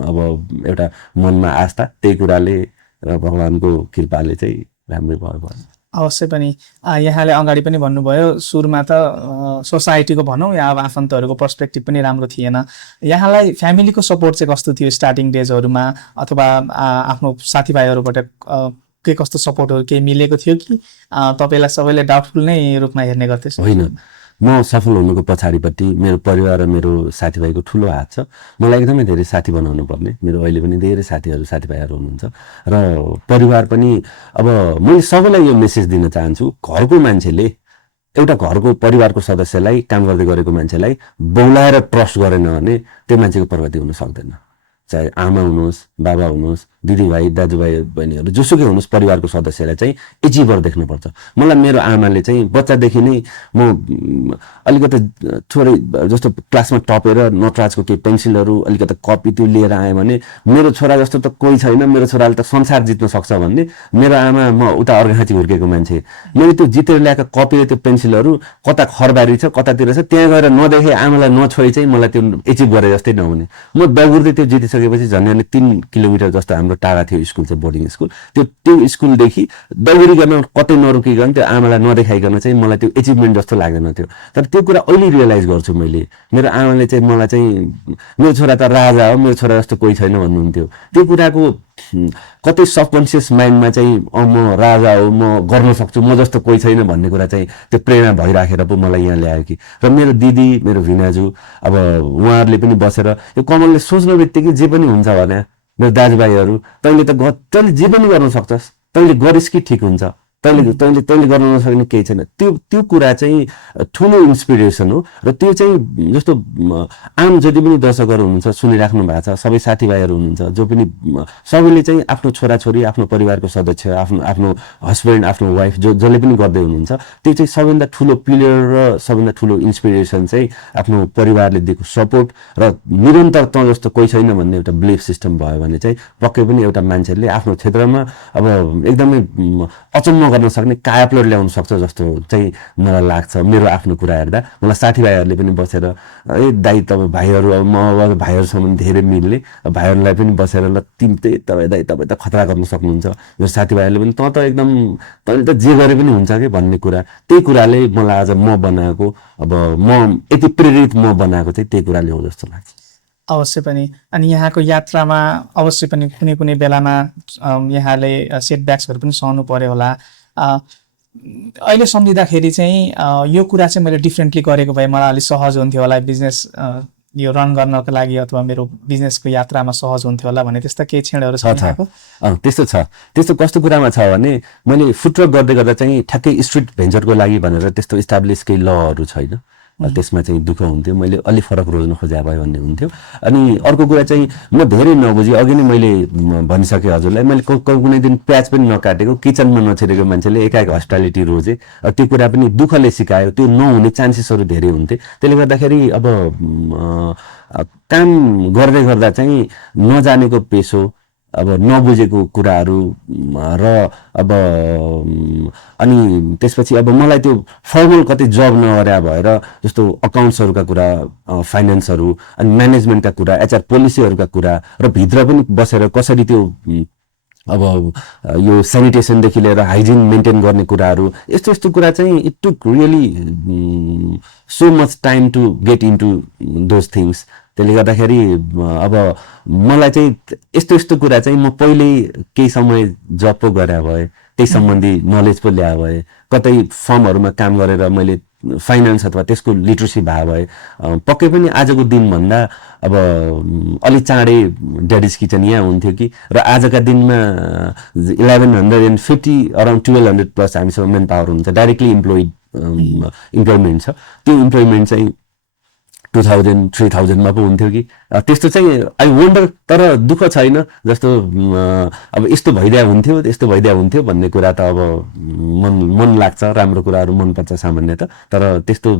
अब एउटा मनमा आस्था, त्यही कुराले र भगवानको कृपाले चाहिँ राम्रै भयो। अवश्य पनि यहाँले अगाडि पनि भन्नुभयो सुरुमा त सोसाइटीको भनौँ या अब आफन्तहरूको पर्सपेक्टिभ पनि राम्रो थिएन। यहाँलाई फ्यामिलीको सपोर्ट चाहिँ कस्तो थियो स्टार्टिङ डेजहरूमा, अथवा आफ्नो साथीभाइहरूबाट के कस्तो सपोर्टहरू केही मिलेको थियो कि तपाईँलाई सबैले डाउटफुल नै रूपमा हेर्ने गर्थे? होइन, म सफल हुनुको पछाडिपट्टि मेरो परिवार र मेरो साथीभाइको ठुलो हात छ। मलाई एकदमै धेरै साथी बनाउनु पर्ने, मेरो अहिले पनि धेरै साथीभाइहरू हुनुहुन्छ र परिवार पनि। अब मैले सबैलाई यो मेसेज दिन चाहन्छु, घरको मान्छेले एउटा घरको परिवारको सदस्यलाई, काम गर्दै गरेको मान्छेलाई बौलाएर ट्रस्ट गरेन भने त्यो मान्छेको प्रगति हुन सक्दैन। चाहे आमा हुनुहोस्, बाबा हुनुहोस्, दिदीभाइ, दाजुभाइ, बहिनीहरू, जोसुकै हुनुहोस्, परिवारको सदस्यलाई चाहिँ एचिभर देख्नुपर्छ। मलाई मेरो आमाले चाहिँ बच्चादेखि नै म अलिकति थोरै जस्तो क्लासमा टपेर नटराजको केही पेन्सिलहरू, अलिकति कपी त्यो लिएर आएँ भने मेरो छोरा जस्तो त कोही छैन, मेरो छोराले त संसार जित्न सक्छ भन्ने मेरो आमा, म उता अर्घाखाँची हुर्केको मान्छे, मैले त्यो जितेर ल्याएको कपी र त्यो पेन्सिलहरू कता खरबारी छ कतातिर छ त्यहाँ गएर नदेखे, आमालाई नछोइ चाहिँ मलाई त्यो एचिभ गरे जस्तै नहुने। म दगुर्दै त्यो जितिसकेपछि झन् 3 किलोमिटर जस्तो हाम्रो टाढा थियो स्कुल चाहिँ, बोर्डिङ स्कुल। त्यो स्कुलदेखि दौडिकन कतै नरोकिकन त्यो आमालाई नदेखाइकन चाहिँ मलाई त्यो एचिभमेन्ट जस्तो लाग्दैन थियो। तर त्यो कुरा अहिले रियलाइज गर्छु मैले, मेरो आमाले चाहिँ मलाई चाहिँ मेरो छोरा त राजा हो, मेरो छोरा जस्तो कोही छैन भन्नुहुन्थ्यो। त्यो कुराको कतै सबकन्सियस माइन्डमा चाहिँ म राजा हो, म गर्न सक्छु, म जस्तो कोही छैन भन्ने कुरा चाहिँ त्यो प्रेरणा भइराखेर पो मलाई यहाँ ल्यायो कि। र मेरो दिदी, मेरो भिनाजु, अब उहाँहरूले पनि बसेर यो कमलले सोच्ने बित्तिकै जे पनि हुन्छ भने, मेरो दाजुभाइहरू, तैँले जे पनि गर्न सक्छस्, तैँले गरिस् कि ठिक हुन्छ, तैँले गर्न नसक्ने केही छैन। त्यो कुरा चाहिँ ठुलो इन्सपिरेसन हो। र त्यो चाहिँ जस्तो आम जति पनि दर्शकहरू हुनुहुन्छ, सुनिराख्नु भएको छ, सबै साथीभाइहरू हुनुहुन्छ, जो पनि सबैले चाहिँ आफ्नो छोराछोरी, आफ्नो परिवारको सदस्य, आफ्नो हस्बेन्ड, आफ्नो वाइफ, जसले पनि गर्दै हुनुहुन्छ, त्यो चाहिँ सबैभन्दा ठुलो पिलर र सबैभन्दा ठुलो इन्सपिरेसन चाहिँ आफ्नो परिवारले दिएको सपोर्ट र निरन्तर त जस्तो कोही छैन भन्ने एउटा बिलिफ सिस्टम भयो भने चाहिँ पक्कै पनि एउटा मान्छेले आफ्नो क्षेत्रमा अब एकदमै अचम्म गर्न सक्ने कायाप्लोट ल्याउन सक्छ जस्तो चाहिँ मलाई लाग्छ। मेरो आफ्नो कुरा हेर्दा मलाई साथीभाइहरूले पनि बसेर दाइ तपाईँ भाइहरू, अब म अब भाइहरूसँग धेरै मिल्ने, भाइहरूलाई पनि बसेर ल तपाईँ त खतरा गर्न सक्नुहुन्छ, मेरो साथीभाइहरूले पनि त एकदम तैँले त जे गरे पनि हुन्छ कि भन्ने कुरा, त्यही कुराले मलाई आज म बनाएको, अब म यति प्रेरित म बनाएको चाहिँ त्यही कुराले हो जस्तो लाग्छ। अवश्य पनि। अनि यहाँको यात्रामा अवश्य पनि कुनै कुनै बेलामा यहाँले सेटब्याक्सहरू पनि सहनु पर्यो होला। अहिले सम्झिँदाखेरि चाहिँ यो कुरा चाहिँ मैले डिफ्रेन्टली गरेको भए मलाई अलिक सहज हुन्थ्यो होला, बिजनेस यो रन गर्नको लागि अथवा मेरो बिजनेसको यात्रामा सहज हुन्थ्यो होला भन्ने त्यस्ता केही क्षणहरू छ? त्यस्तो छ। त्यस्तो कस्तो कुरामा छ भने मैले फुटवर्क गर्दै गर्दा चाहिँ ठ्याक्कै स्ट्रिट भेन्चरको लागि भनेर त्यस्तो इस्टाब्लिस केही लहरू छैन, त्यसमा चाहिँ दुःख हुन्थ्यो, मैले अलिक फरक रोज्न खोजे भए भन्ने हुन्थ्यो। अनि अर्को कुरा चाहिँ म धेरै नबुझी, अघि नै मैले भनिसकेँ हजुरलाई, मैले कुनै दिन प्याज पनि नकाटेको, किचनमा नछिरेको मान्छेले एकाएक हस्पिटालिटी रोजे, त्यो कुरा पनि दुःखले सिकायो। त्यो नहुने चान्सेसहरू धेरै हुन्थे। त्यसले गर्दाखेरि अब काम गर्दै गर्दा चाहिँ नजानेको पेसो, अब नबुझेको कुराहरू र अब अनि त्यसपछि अब मलाई त्यो फर्मल कतै जब नगरे भएर जस्तो अकाउन्ट्सहरूका कुरा, फाइनेन्सहरू, अनि म्यानेजमेन्टका कुरा, एचआर पोलिसीहरूका कुरा र भित्र पनि बसेर कसरी त्यो अब यो सेनिटेसनदेखि लिएर हाइजिन मेन्टेन गर्ने कुराहरू, यस्तो कुरा चाहिँ it took really so much time to get into those things. त्यसले गर्दाखेरि अब मलाई चाहिँ यस्तो कुरा चाहिँ म पहिल्यै केही समय जब पो गरे भए, त्यही सम्बन्धी नलेज पो ल्याए भए, कतै फर्महरूमा काम गरेर मैले फाइनेन्स अथवा त्यसको लिटरेसी भए भए पक्कै पनि आजको दिनभन्दा अब अलि चाँडै ड्याडिज किचन यहाँ हुन्थ्यो कि। र आजका दिनमा 1150 अराउन्ड 1200 प्लस हामीसँग मेन पावर हुन्छ, डाइरेक्टली इम्प्लोइमेन्ट छ। त्यो इम्प्लोइमेन्ट चाहिँ 2000-3000 मा पो हुन्थ्यो कि। त्यस्तो चाहिँ आई वन्डर, तर दुःख छैन। जस्तो अब यस्तो भइदिया हुन्थ्यो भन्ने कुरा त अब मन लाग्छ, राम्रो कुराहरू मनपर्छ सामान्यतः, तर त्यस्तो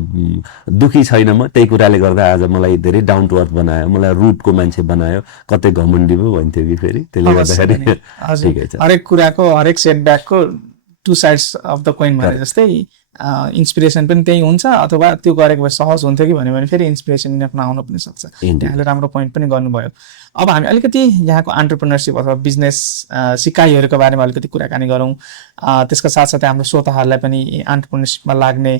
दुखी छैन म। त्यही कुराले गर्दा आज मलाई धेरै डाउन टु अर्थ बनायो, मलाई रुटको मान्छे बनायो, कतै घमण्डी पो भन्थ्यो कि फेरि। त्यसले गर्दाखेरि हरेक कुराको, हरेक सेटब्याकको two sides of the coin भने जस्तै इन्सपिरेसन पनि त्यही हुन्छ अथवा त्यो गरेको भए सहज हुन्थ्यो कि भन्यो भने फेरि इन्सपिरेसन नआउन पनि सक्छ। यहाँले राम्रो पोइन्ट पनि गर्नुभयो। अब हामी अलिकति यहाँको एन्टरप्रेन्योरसिप अथवा बिजनेस सिकाइहरूको बारेमा अलिकति कुराकानी गरौँ। त्यसका साथसाथै हाम्रो श्रोताहरूलाई पनि एन्टरप्रेन्योरसिपमा लाग्ने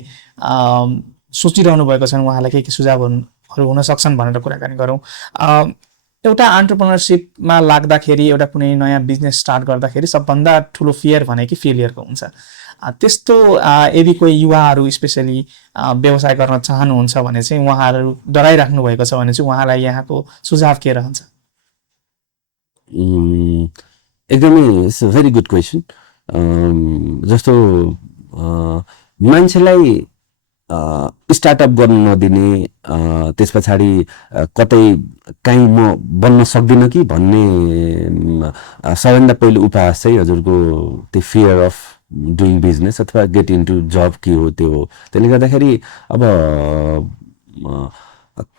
सोचिरहनु भएको छन्, उहाँलाई के सुझावहरू हुन सक्छन् भनेर कुराकानी गरौँ। एउटा एन्टरप्रेन्योरसिपमा लाग्दाखेरि, एउटा कुनै नयाँ बिजनेस स्टार्ट गर्दाखेरि सबभन्दा ठुलो फियर भनेकै फेलियरको हुन्छ। त्यस्तो यदि कोही युवाहरू स्पेसली व्यवसाय गर्न चाहनुहुन्छ भने चाहिँ उहाँहरू डराइराख्नु भएको छ भने चाहिँ उहाँलाई यहाँको सुझाव के रहन्छ? एकदमै it's a very good question. जस्तो मान्छेलाई स्टार्टअप गर्न नदिने, त्यस पछाडि कतै काहीँ म बन्न सक्दिनँ कि भन्ने सबैभन्दा पहिलो उपहास चाहिँ हजुरको त्यो फियर अफ डुइङ बिजनेस अथवा गेट इन्टु जब के हो त्यो हो। त्यसले गर्दाखेरि अब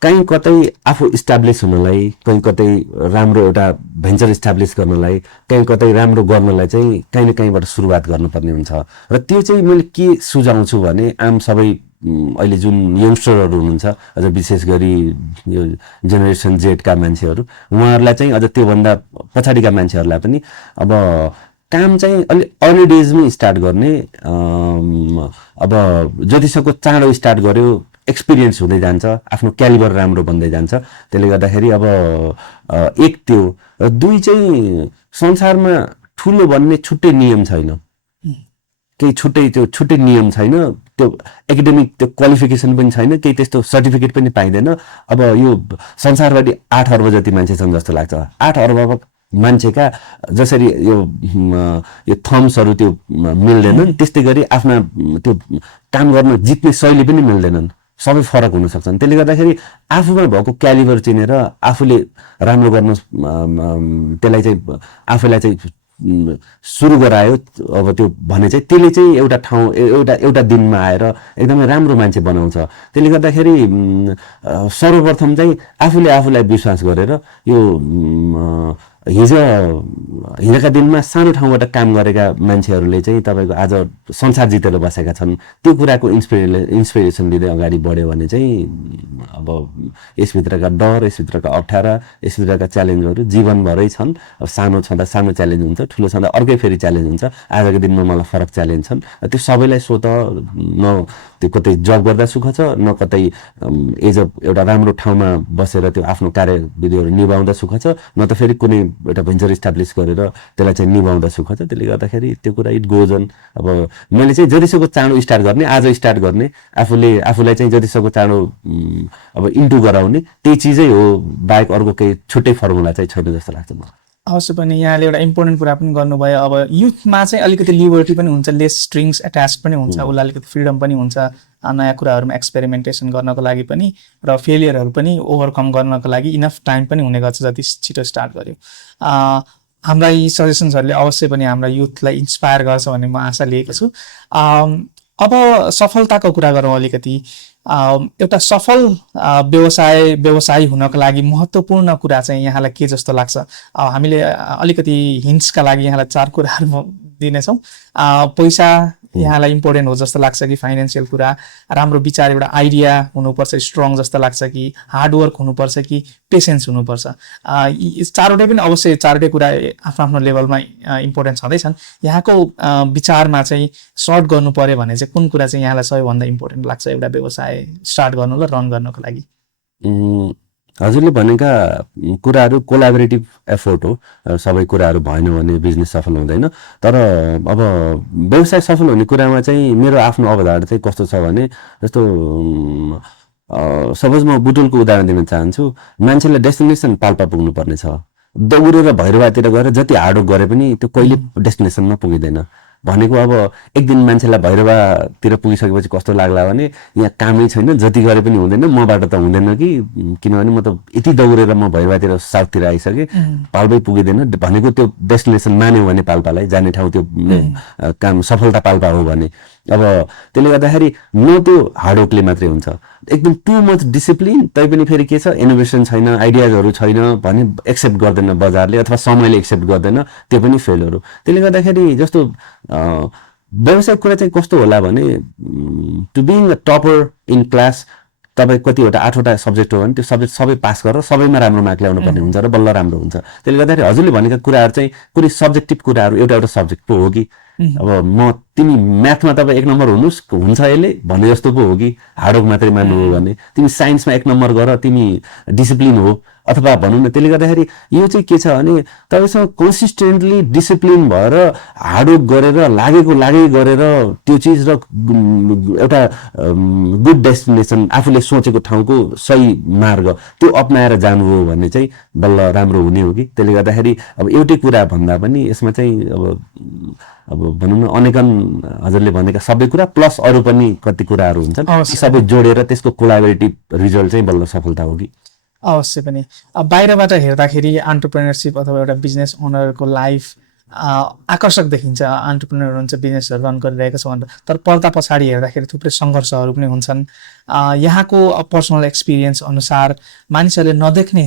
कहीँ कतै आफू इस्टाब्लिस हुनलाई, कहीँ कतै राम्रो एउटा भेन्चर इस्टाब्लिस गर्नलाई, कहीँ कतै राम्रो गर्नलाई चाहिँ काहीँ न काहीँबाट सुरुवात गर्नुपर्ने हुन्छ। र त्यो चाहिँ मैले के सुझाउँछु भने आम सबै अहिले जुन यङ्स्टरहरू हुनुहुन्छ, अझ विशेष गरी यो जेनेरेसन जेडका मान्छेहरू, उहाँहरूलाई चाहिँ अझ त्योभन्दा पछाडिका मान्छेहरूलाई पनि अब काम चाहिँ अलि अर्ली डेजमै स्टार्ट गर्ने। अब जतिसक्दो चाँडो स्टार्ट गर्यो एक्सपिरियन्स हुँदै जान्छ, आफ्नो क्यालिबर राम्रो बन्दै जान्छ। त्यसले गर्दाखेरि अब एक त्यो, र दुई चाहिँ संसारमा ठुलो भन्ने छुट्टै नियम छैन, केही छुट्टै नियम छैन, त्यो एकाडेमिक त्यो क्वालिफिकेसन पनि छैन, केही त्यस्तो सर्टिफिकेट पनि पाइँदैन। अब यो संसारभरि 8 अर्ब जति मान्छे छन् जस्तो लाग्छ। 8 अर्ब मान्छेका जसरी यो थम्सहरू त्यो मिल्दैनन्, त्यस्तै गरी आफ्ना त्यो काम गर्न जित्ने शैली पनि मिल्दैनन्, सबै फरक हुन सक्छन्। त्यसले गर्दाखेरि आफूमा भएको क्यालिबर चिनेर आफूले राम्रो गर्नु, त्यसलाई चाहिँ आफूलाई चाहिँ सुरु गरायो अब त्यो भने चाहिँ त्यसले चाहिँ एउटा ठाउँ एउटा दिनमा आएर एकदमै राम्रो मान्छे बनाउँछ। त्यसले गर्दाखेरि सर्वप्रथम चाहिँ आफूले आफूलाई विश्वास गरेर यो हिजोका दिनमा सानो ठाउँबाट काम गरेका मान्छेहरूले चाहिँ तपाईँको आज संसार जितेर बसेका छन्। त्यो कुराको इन्सपिरेसन लिँदै अगाडि बढ्यो भने चाहिँ अब यसभित्रका डर, यसभित्रका अप्ठ्यारा, यसभित्रका च्यालेन्जहरू जीवनभरै छन्। अब सानो छँदा सानो च्यालेन्ज हुन्छ, ठुलो छँदा अर्कै फेरि च्यालेन्ज हुन्छ। आजको दिनमा मलाई फरक च्यालेन्ज छन्। त्यो सबैलाई स्वत न त्यो कतै जब गर्दा सुख छ, न कतै एज एउटा राम्रो ठाउँमा बसेर त्यो आफ्नो कार्यविधिहरू निभाउँदा सुख छ, न त फेरि कुनै एउटा भेन्चर इस्टाब्लिस गरेर त्यसलाई चाहिँ निभाउँदा सुख छ। त्यसले गर्दाखेरि त्यो कुरा इट गोज अन। अब मैले चाहिँ जतिसक्दो चाँडो स्टार्ट गर्ने, आज स्टार्ट गर्ने, आफूलाई चाहिँ जतिसक्दो चाँडो अब इन्टु गराउने, त्यही चिजै हो, बाहेक अर्को केही छुट्टै फर्मुला चाहिँ छैन जस्तो लाग्छ मलाई। अवश्य पनि यहाँले एउटा इम्पोर्टेन्ट कुरा पनि गर्नुभयो। अब युथमा चाहिँ अलिकति लिबर्टी पनि हुन्छ, लेस स्ट्रिङ्स एट्याच पनि हुन्छ, उसलाई अलिकति फ्रिडम पनि हुन्छ नयाँ कुराहरूमा एक्सपेरिमेन्टेसन गर्नको लागि पनि, र फेलियरहरू पनि ओभरकम गर्नको लागि इनफ टाइम पनि हुने गर्छ जति छिटो स्टार्ट गर्यो। हाम्रा यी सजेसन्सहरूले अवश्य पनि हाम्रा युथलाई इन्सपायर गर्छ भन्ने म आशा लिएको छु। अब सफलताको कुरा गरौँ अलिकति। एउटा सफल व्यवसायी हुनको लागि महत्त्वपूर्ण कुरा चाहिँ यहाँलाई के जस्तो लाग्छ? हामीले अलिकति हिन्ट्सका लागि यहाँलाई 4 कुराहरू दिनेछौँ। पैसा यहाँलाई इम्पोर्टेन्ट हो जस्तो लाग्छ कि फाइनेन्सियल कुरा, राम्रो विचार, एउटा आइडिया हुनुपर्छ स्ट्रङ जस्तो लाग्छ कि हार्डवर्क हुनुपर्छ कि पेसेन्स हुनुपर्छ? यी चारवटै पनि अवश्य चारवटै कुरा आफ्नो आफ्नो लेभलमा इम्पोर्टेन्ट छँदैछन्। यहाँको विचारमा चाहिँ सर्ट गर्नु पर्यो भने चाहिँ कुन कुरा चाहिँ यहाँलाई सबैभन्दा इम्पोर्टेन्ट लाग्छ एउटा व्यवसाय स्टार्ट गर्नु र रन गर्नको लागि? हजुरले भनेका कुराहरू कोलाबोरेटिभ एफोर्ट हो। सबै कुराहरू भएन भने बिजनेस सफल हुँदैन। तर अब व्यवसाय सफल हुने कुरामा चाहिँ मेरो आफ्नो अवधारणा चाहिँ कस्तो छ भने, जस्तो सपोज म बुटुलको उदाहरण दिन चाहन्छु। मान्छेलाई डेस्टिनेसन पाल्पा पुग्नुपर्ने छ, दौडेर भैरवातिर गएर जति हार्डवर्क गरे पनि त्यो कहिले डेस्टिनेसनमा पुगिँदैन। भनेको अब एक दिन मान्छेलाई भैरवातिर पुगिसकेपछि कस्तो लाग्ला भने यहाँ कामै छैन, जति गरे पनि हुँदैन, मबाट त हुँदैन कि, किनभने म त यति दौडेर म भैरवातिर साउथतिर आइसकेँ, पाल्पै पुगिँदैन। भनेको त्यो डेस्टिनेसन मान्यो भने पाल्पालाई जाने ठाउँ त्यो काम सफलता पाल्पा हो भने, अब त्यसले गर्दाखेरि न त्यो हार्डवर्कले मात्रै हुन्छ, एकदम टु मच डिसिप्लिन तै पनि फेरि के छ, इनोभेसन छैन, आइडियाजहरू छैन भने एक्सेप्ट गर्दैन बजारले अथवा समयले एक्सेप्ट गर्दैन, त्यो पनि फेल हो। त्यसले गर्दाखेरि जस्तो व्यवसायिक कुरा चाहिँ कस्तो होला भने to being a topper in class तपाईँ कतिवटा 8वटा सब्जेक्ट हो भने त्यो सब्जेक्ट सबै पास गरेर सबैमा राम्रो मार्क ल्याउनु पर्ने हुन्छ र बल्ल राम्रो हुन्छ। त्यसले गर्दाखेरि हजुरले भनेका कुराहरू चाहिँ कुनै सब्जेक्टिभ कुराहरू एउटा सब्जेक्ट पो हो कि अब म तिमी म्याथमा तपाईँ 1 नम्बर हुन्छ यसले भने जस्तो पो हो कि हार्डवर्क मात्रै मान्नु हो भने तिमी साइन्समा 1 नम्बर गर तिमी डिसिप्लिन हो अथवा भनौँ न। त्यसले गर्दाखेरि यो चाहिँ के छ भने तपाईँसँग कन्सिस्टेन्टली डिसिप्लिन भएर हार्डवर्क गरेर लागै गरेर त्यो चिज र एउटा गुड डेस्टिनेसन आफूले सोचेको ठाउँको सही मार्ग त्यो अपनाएर जानु हो भने चाहिँ बल्ल राम्रो हुने हो कि। त्यसले गर्दाखेरि अब एउटै कुरा भन्दा पनि यसमा चाहिँ अब भनौँ न अनेकन हजुरले भनेका सबै कुरा प्लस अरू पनि कति कुराहरू हुन्छन् ती सबै जोडेर त्यसको कोलाबोरेटिभ रिजल्ट चाहिँ बल्ल सफलता हो कि। अवश्य पनि बाहिरबाट हेर्दाखेरि एन्टरप्रेन्योरशिप अथवा एउटा बिजनेस ओनरको लाइफ आकर्षक देखिन्छ, एन्टरप्रेन्योर हुन्छ, बिजनेसहरू रन गरिरहेको छ भनेर। तर पर्दा पछाडि हेर्दाखेरि थुप्रै सङ्घर्षहरू पनि हुन्छन्। यहाँको पर्सनल एक्सपिरियन्स अनुसार मानिसहरूले नदेख्ने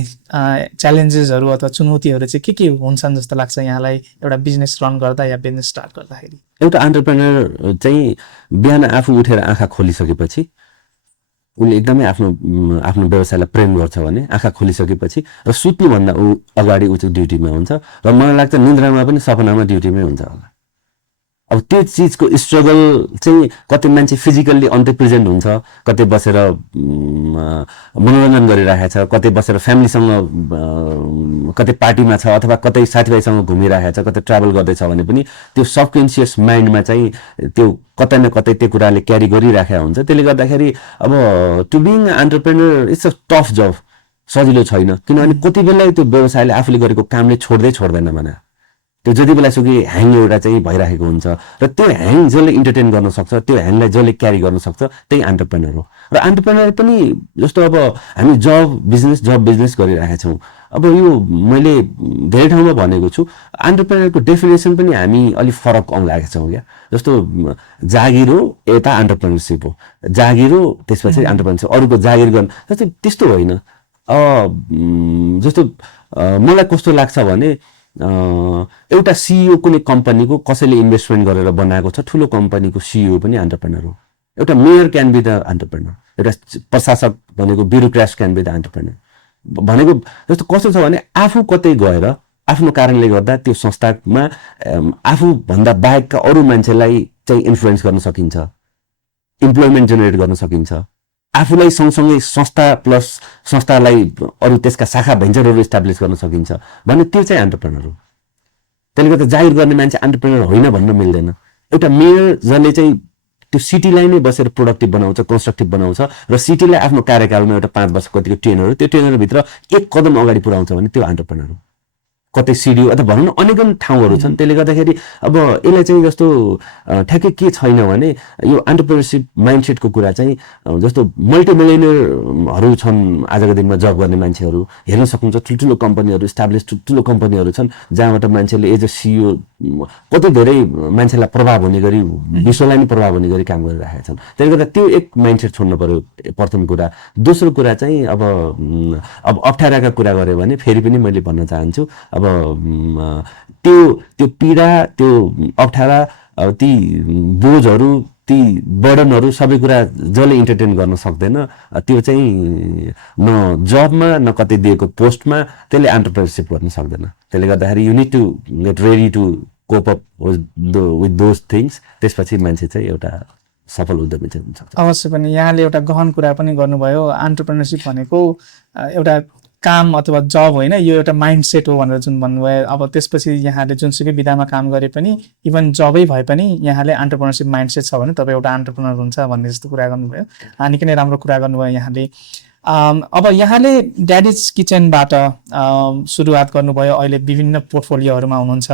च्यालेन्जेसहरू अथवा चुनौतीहरू चाहिँ के हुन्छन् जस्तो लाग्छ यहाँलाई एउटा बिजनेस रन गर्दा या बिजनेस स्टार्ट गर्दाखेरि? एउटा एन्टरप्रेन्योर चाहिँ बिहान आफू उठेर आँखा खोलिसकेपछि उसले एकदमै आफ्नो व्यवसायलाई प्रेम गर्छ भने आँखा खोलिसकेपछि र सुत्नुभन्दा अगाडि ऊ चाहिँ ड्युटीमा हुन्छ र मलाई लाग्छ निन्द्रामा पनि सपनामा ड्युटीमै हुन्छ होला। अब त्यो चिजको स्ट्रगल चाहिँ कतै मान्छे फिजिकल्ली अन्तै प्रेजेन्ट हुन्छ, कतै बसेर मनोरञ्जन गरिरहेको छ, कतै बसेर फ्यामिलीसँग कतै पार्टीमा छ अथवा कतै साथीभाइसँग घुमिरहेको छ, कतै ट्राभल गर्दैछ भने पनि त्यो सबकन्सियस माइन्डमा चाहिँ त्यो कतै न कतै त्यो कुराले क्यारी गरिराखेको हुन्छ। त्यसले गर्दाखेरि अब to being entrepreneur it's a tough job, सजिलो छैन। किनभने कति बेला त्यो व्यवसायले आफूले गरेको कामले छोड्दैन भने त्यो जति बेला सुकै ह्याङ एउटा चाहिँ भइरहेको हुन्छ र त्यो ह्याङ जसले इन्टरटेन गर्न सक्छ, त्यो ह्याङलाई जसले क्यारी गर्न सक्छ त्यही एन्टरप्रेन्योर हो। र एन्टरप्रेन्योर पनि जस्तो अब हामी जब बिजनेस गरिरहेका छौँ। अब यो मैले धेरै ठाउँमा भनेको छु एन्टरप्रेन्योरको डेफिनेसन पनि हामी अलिक फरक आउन लागेका छौँ क्या। जस्तो जागिर हो यता एन्टरप्रेन्योरसिप हो, जागिर हो त्यसपछि एन्टरप्रेन्योरसिप, अरूको जागिर गर्न जस्तो त्यस्तो होइन। जस्तो मलाई कस्तो लाग्छ भने एउटा सिइओ कुनै कम्पनीको कसैले इन्भेस्टमेन्ट गरेर बनाएको छ ठुलो कम्पनीको सिइओ पनि एन्टरप्रेन्योर हो। एउटा mayor can be the entrepreneur, एउटा प्रशासक भनेको bureaucrat can be the entrepreneur. भनेको जस्तो कस्तो छ भने आफू कतै गएर आफ्नो कारणले गर्दा त्यो संस्थामा आफूभन्दा बाहेकका अरू मान्छेलाई चाहिँ इन्फ्लुएन्स गर्न सकिन्छ, इम्प्लोइमेन्ट जेनेरेट गर्न सकिन्छ, आफूलाई सँगसँगै संस्था प्लस संस्थालाई अरू त्यसका शाखा भेन्चरहरू इस्टाब्लिस गर्न सकिन्छ भने त्यो चाहिँ एन्टरप्रेन्योर हो। त्यसले गर्दा जागिर गर्ने मान्छे एन्टरप्रेन्योर होइन भन्न मिल्दैन। एउटा मेयर जसले चाहिँ त्यो सिटीलाई नै बसेर प्रोडक्टिभ बनाउँछ, कन्स्ट्रक्टिभ बनाउँछ र सिटीलाई आफ्नो कार्यकालमा एउटा 5 वर्ष कतिको टेनर, त्यो टेनरभित्र 1 कदम अगाडि पुर्याउँछ भने त्यो एन्टरप्रेन्योर हो। कतै सिडिओ अथवा भनौँ न अनेकन ठाउँहरू छन्। त्यसले गर्दाखेरि अब यसलाई चाहिँ जस्तो ठ्याक्कै के छैन भने यो एन्टरप्रेन्योरसिप माइन्डसेटको कुरा चाहिँ जस्तो मल्टिमिलियनरहरू छन् आजको दिनमा जब गर्ने मान्छेहरू हेर्न सक्नुहुन्छ। ठुल्ठुलो कम्पनीहरू इस्टाब्लिस ठुल्ठुलो कम्पनीहरू छन् जहाँबाट मान्छेले एज अ सिइओ कति धेरै मान्छेलाई प्रभाव हुने गरी विश्वलाई नै प्रभाव हुने गरी काम गरिरहेका छन्। त्यसले गर्दा त्यो एक माइन्डसेट छोड्नु पर्यो प्रथम कुरा। दोस्रो कुरा चाहिँ अब अप्ठ्याराका कुरा गऱ्यो भने फेरि पनि मैले भन्न चाहन्छु अब त्यो पीडा, त्यो अप्ठ्यारा, ती बोझहरू, ती बर्डनहरू सबै कुरा जसले इन्टरटेन गर्न सक्दैन त्यो चाहिँ न जबमा न कतै दिएको पोस्टमा त्यसले एन्टरप्रेन्योरसिप गर्न सक्दैन। त्यसले गर्दाखेरि you need to get ready to cope up with those things. त्यसपछि मान्छे चाहिँ एउटा सफल उद्यमी चाहिँ हुन्छ। अवश्य पनि यहाँले एउटा गहन कुरा पनि गर्नुभयो। एन्टरप्रेन्योरसिप भनेको एउटा काम अथवा जब होइन, यो एउटा माइन्डसेट हो भनेर जुन भन्नुभयो। अब त्यसपछि यहाँले जुनसुकै विधामा काम गरे पनि इभन जबै भए पनि यहाँले एन्टरप्रेन्योरसिप माइन्डसेट छ भने तपाईँ एउटा एन्टरप्रेन्योर हुन्छ भन्ने जस्तो कुरा गर्नुभयो। निकै नै राम्रो कुरा गर्नुभयो यहाँले। अब यहाँले ड्याडिज किचनबाट सुरुवात गर्नुभयो, अहिले विभिन्न पोर्टफोलियोहरूमा हुनुहुन्छ।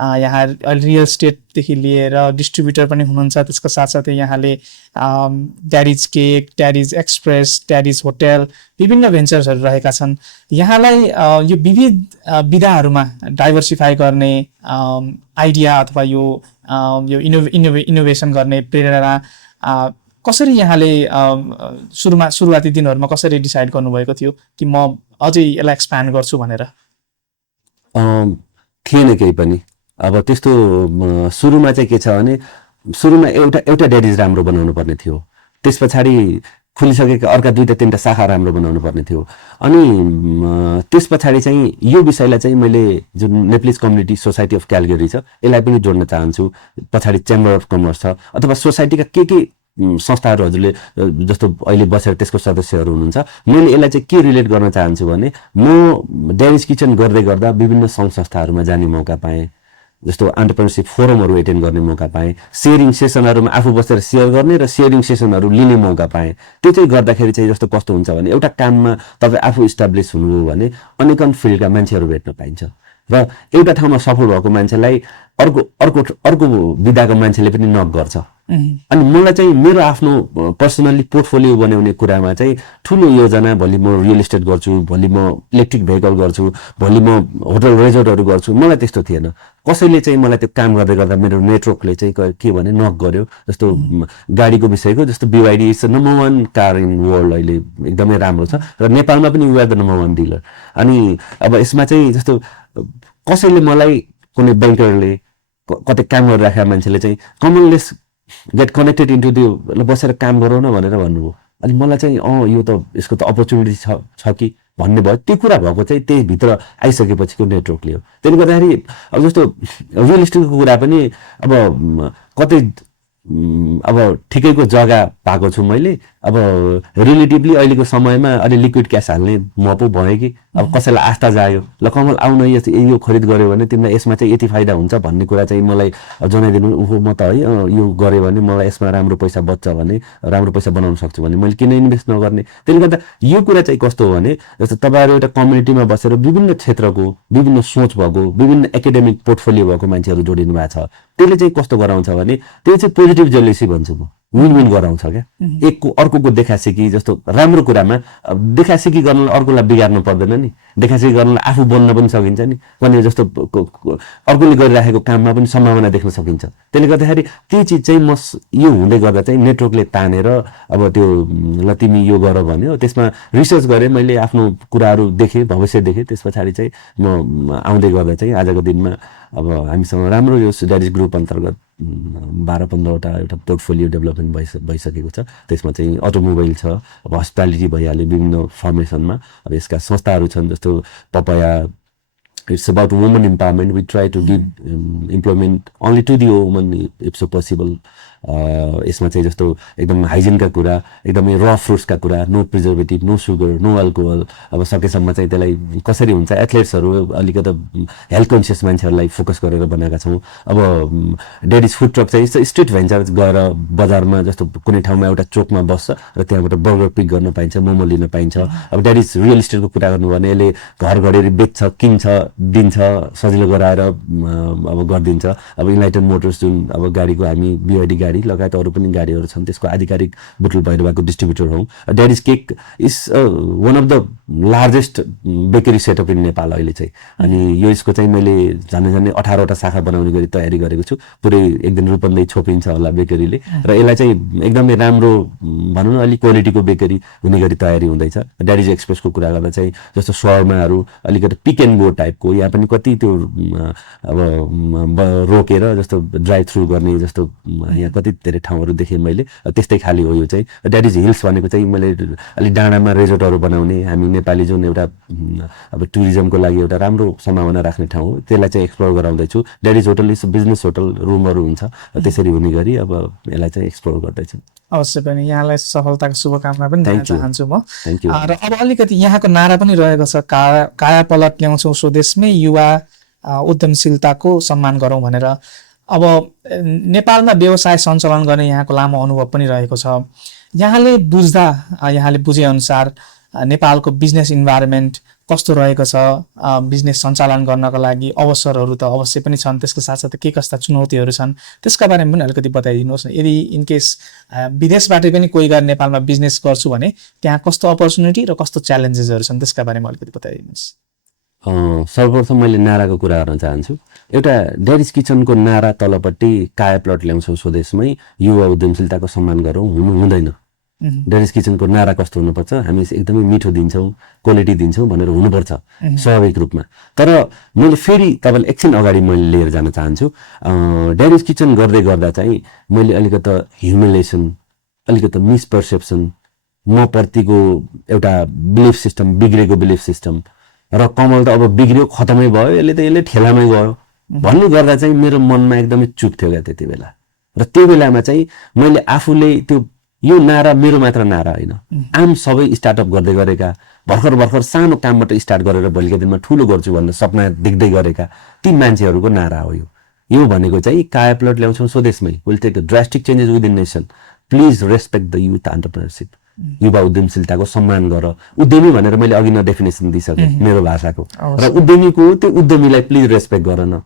यहाँ रियल स्टेटदेखि लिएर डिस्ट्रिब्युटर पनि हुनुहुन्छ। त्यसको साथसाथै यहाँले ड्याडिज केक, ड्याडिज एक्सप्रेस, ड्याडिज होटेल विभिन्न भेन्चर्सहरू रहेका छन्। यहाँलाई यो विविध विधाहरूमा डाइभर्सिफाई गर्ने आइडिया अथवा यो इनोभेसन गर्ने प्रेरणा कसरी यहाँले सुरुवाती दिनहरूमा कसरी डिसाइड गर्नुभएको थियो कि म अझै यसलाई एक्सप्यान्ड गर्छु भनेर? थिएन केही पनि। अब त्यस्तो सुरुमा चाहिँ के छ भने सुरुमा एउटा ड्याडिज राम्रो बनाउनु पर्ने थियो, त्यस पछाडि खुलिसकेका अर्का 2-3टा शाखा राम्रो बनाउनु पर्ने थियो। अनि त्यस पछाडि चाहिँ यो विषयलाई चाहिँ मैले जुन नेप्लिज कम्युनिटी सोसाइटी अफ क्यालगरी छ यसलाई पनि जोड्न चाहन्छु। पछाडि चेम्बर अफ कमर्स छ अथवा सोसाइटीका के संस्थाहरू हजुरले जस्तो अहिले बसेर त्यसको सदस्यहरू हुनुहुन्छ, मैले यसलाई चाहिँ के रिलेट गर्न चाहन्छु भने म ड्यानिज किचन गर्दै गर्दा विभिन्न सङ्घ संस्थाहरूमा जाने मौका पाएँ, जस्तो एन्टरप्रेन्योरसिप फोरमहरू एटेन्ड गर्ने मौका पाएँ, सेयरिङ सेसनहरूमा आफू बसेर सेयर गर्ने र सेयरिङ सेसनहरू लिने मौका पाएँ। त्यो चाहिँ गर्दाखेरि चाहिँ जस्तो कस्तो हुन्छ भने एउटा काममा तपाईँ आफू इस्टाब्लिस हुनुभयो भने अनेकन फिल्डका मान्छेहरू भेट्न पाइन्छ र एउटा ठाउँमा सफल भएको मान्छेलाई अर्को विधाको मान्छेले पनि नक गर्छ। अनि मलाई चाहिँ मेरो आफ्नो पर्सनल्ली पोर्टफोलियो बनाउने कुरामा चाहिँ ठुलो योजना, भोलि म रियल इस्टेट गर्छु, भोलि म इलेक्ट्रिक भेहिकल गर्छु, भोलि म होटल रिजोर्टहरू गर्छु, मलाई त्यस्तो थिएन। कसैले चाहिँ मलाई त्यो काम गर्दै गर्दा मेरो नेटवर्कले चाहिँ के भने नक गर्यो। जस्तो गाडीको विषयको जस्तो BYD is number 1 car in world, अहिले एकदमै राम्रो छ र नेपालमा पनि we are the number 1 dealer. अनि अब यसमा चाहिँ जस्तो कसैले मलाई कुनै ब्याङ्करले कतै काम गरिराखेका मान्छेले चाहिँ कमनलेस गेट कनेक्टेड इन्टु त्यो बसेर काम गरौँ न भनेर भन्नुभयो। अनि मलाई चाहिँ यो त यसको त अपर्च्युनिटी छ कि भन्ने भयो। त्यो कुरा भएको चाहिँ त्यही भित्र आइसकेपछिको नेटवर्कले हो। त्यसले गर्दाखेरि अब जस्तो रियल इस्टेटको कुरा पनि अब कतै अब ठिकैको जग्गा पाएको छु मैले। अब रिलेटिभली अहिलेको समयमा अलि लिक्विड क्यास हाल्ने म पो भएँ कि अब कसैलाई आस्था जाग्यो, ल कमल आउन यो खरिद गर्यो भने तिमीलाई यसमा चाहिँ यति फाइदा हुन्छ भन्ने कुरा चाहिँ मलाई जनाइदिनु। म त है यो गरेँ भने मलाई यसमा राम्रो पैसा बच्छ भने, राम्रो पैसा बनाउन सक्छु भने मैले किन इन्भेस्ट नगर्ने। त्यसले गर्दा यो कुरा चाहिँ कस्तो हो भने जस्तो तपाईँहरू एउटा कम्युनिटीमा बसेर विभिन्न क्षेत्रको, विभिन्न सोच भएको, विभिन्न एकाडेमिक पोर्टफोलियो भएको मान्छेहरू जोडिनु भएको छ। त्यसले चाहिँ कस्तो गराउँछ भने त्यो चाहिँ पोजिटिभ जेलेसी भन्छु म, विन विन गराउँछ क्या। एकको अर्कोको देखासेकी, जस्तो राम्रो कुरामा देखासेकी गर्नलाई अर्कोलाई बिगार्नु पर्दैन नि, देखासेकी गर्नलाई आफू बन्न पनि सकिन्छ नि। भने जस्तो अर्कोले गरिराखेको काममा पनि सम्भावना देख्न सकिन्छ। त्यसले गर्दाखेरि त्यो चिज चाहिँ म यो हुँदै गर्दा चाहिँ नेटवर्कले तानेर अब त्यो ल तिमी यो गर भन्यो, त्यसमा रिसर्च गरेँ मैले, आफ्नो कुराहरू देखेँ, भविष्य देखेँ। त्यस पछाडि चाहिँ म आउँदै गर्दा चाहिँ आजको दिनमा अब हामीसँग राम्रो यो ड्याडिज ग्रुप अन्तर्गत 12-15वटा एउटा पोर्टफोलियो डेभलपमेन्ट भइसकेको छ। त्यसमा चाहिँ अटोमोबाइल छ, अब हस्पिटालिटी भइहाल्यो विभिन्न फर्मेसनमा। अब यसका संस्थाहरू छन् जस्तो papaya, it's about woman empowerment. We try to give employment only to the woman if so possible. यसमा चाहिँ जस्तो एकदम हाइजिनका कुरा, एकदमै र फ्रुट्सका कुरा, no preservative, no sugar, no alcohol. अब सकेसम्म चाहिँ त्यसलाई कसरी हुन्छ, एथलेट्सहरू अलिकति हेल्थ कन्सियस मान्छेहरूलाई फोकस गरेर बनाएका छौँ। अब ड्याडिज फुड ट्रक चाहिँ स्ट्रिट भेन्चर गएर बजारमा जस्तो कुनै ठाउँमा एउटा चोकमा बस्छ र त्यहाँबाट बर्गर पिक गर्न पाइन्छ, मोमो लिन पाइन्छ। अब ड्याडिज रियल इस्टेटको कुरा गर्नु भने यसले घर घडेरी बेच्छ, किन्छ, दिन्छ, सजिलो गराएर अब गरिदिन्छ। अब इन्लाइटन मोटर्स जुन अब गाडीको हामी BYD गाडी लगायत अरू पनि गाडीहरू छन्, त्यसको आधिकारिक बुटुल भैरवाको डिस्ट्रिब्युटर हौँ। Daddy's Cake is one of the largest bakery setup in Nepal अहिले चाहिँ। अनि यो यसको चाहिँ मैले झन्डै 18वटा शाखा बनाउने गरी तयारी गरेको छु। पुरै एक दिन रूपन्देही छोपिन्छ होला बेकरीले, र यसलाई चाहिँ एकदमै राम्रो भनौँ न अलिक क्वालिटीको बेकरी हुने गरी तयारी हुँदैछ। ड्याडिज एक्सप्रेसको कुरा गर्दा चाहिँ जस्तो शर्माहरू अलिकति पिक एन्ड गो टाइपको, यहाँ पनि कति त्यो अब रोकेर जस्तो ड्राइभ थ्रु गर्ने जस्तो यहाँ कति धेरै ठाउँहरू देखेँ मैले, त्यस्तै खाली हो यो चाहिँ। ड्याडिज हिल्स भनेको चाहिँ मैले अलिक डाँडामा रिजोर्टहरू बनाउने, हामी नेपाली जुन एउटा अब टुरिज्मको लागि एउटा राम्रो सम्भावना राख्ने ठाउँ हो, त्यसलाई चाहिँ एक्सप्लोर गराउँदैछु। ड्याडिज होटल इज बिजनेस होटल, रुमहरू हुन्छ, त्यसरी हुने गरी अब यसलाई चाहिँ एक्सप्लोर गर्दैछु। अवश्य पनि यहाँलाई सफलताको शुभकामना पनि दिन चाहन्छु म। Thank you. र अब अलिकति यहाँको नारा पनि रहेको छ, काया पलट ल्याउँछौँ स्वदेशमै, युवा उद्यमशीलताको सम्मान गरौँ भनेर। अब नेपालमा व्यवसाय सञ्चालन गर्ने यहाँको लामो अनुभव पनि रहेको छ। यहाँले बुझेअनुसार नेपालको बिजनेस इन्भाइरोमेन्ट कस्तो रहेको छ, बिजनेस सञ्चालन गर्नको लागि अवसरहरू त अवश्य पनि छन्, त्यसको साथसाथै के कस्ता चुनौतीहरू छन् त्यसका बारेमा पनि अलिकति बताइदिनुहोस् न। यदि इनकेस विदेशबाट पनि कोही गएर नेपालमा बिजनेस गर्छु भने त्यहाँ कस्तो अपर्च्युनिटी र कस्तो च्यालेन्जेसहरू छन् त्यसका बारेमा अलिकति बताइदिनुहोस्। सर्वप्रथम मैले नाराको कुरा गर्न चाहन्छु। एउटा ड्याडिज किचनको नारा तलपट्टि काया प्लट ल्याउँछौँ स्वदेशमै, युवा उद्यमशीलताको सम्मान गरौँ हुँदैन। ड्यानिस किचनको नारा कस्तो हुनुपर्छ, हामी एकदमै मिठो दिन्छौँ, क्वालिटी दिन्छौँ भनेर हुनुपर्छ स्वाभाविक रूपमा। तर मैले फेरि तपाईँलाई एकछिन अगाडि मैले लिएर जान चाहन्छु। ड्यानिस किचन गर्दै गर्दा चाहिँ मैले अलिकति ह्युमिलेसन, अलिकति मिसपर्सेप्सन, म प्रतिको एउटा बिलिफ सिस्टम, बिग्रेको बिलिफ सिस्टम र कमल त अब बिग्रियो, खतमै भयो, यसले ठेलामै गयो भन्नु गर्दा चाहिँ मेरो मनमा एकदमै चुप थियो क्या त्यति बेला। र त्यो बेलामा चाहिँ मैले आफूले त्यो यो नारा मेरो मात्र नारा होइन, आम सबै स्टार्टअप गर्दै गरेका, भर्खर सानो कामबाट स्टार्ट गरेर भोलिका दिनमा ठुलो गर्छु भन्ने सपना देख्दै गरेका ती मान्छेहरूको नारा हो यो भनेको चाहिँ कायापलट ल्याउँछौँ स्वदेशमै, will take drastic changes within nation, please respect the youth entrepreneurship, युवा उद्यमशीलताको सम्मान गर। उद्यमी भनेर मैले अघि न डेफिनेसन दिइसकेँ मेरो भाषाको, र उद्यमीको त्यो उद्यमीलाई प्लिज रेस्पेक्ट गर न।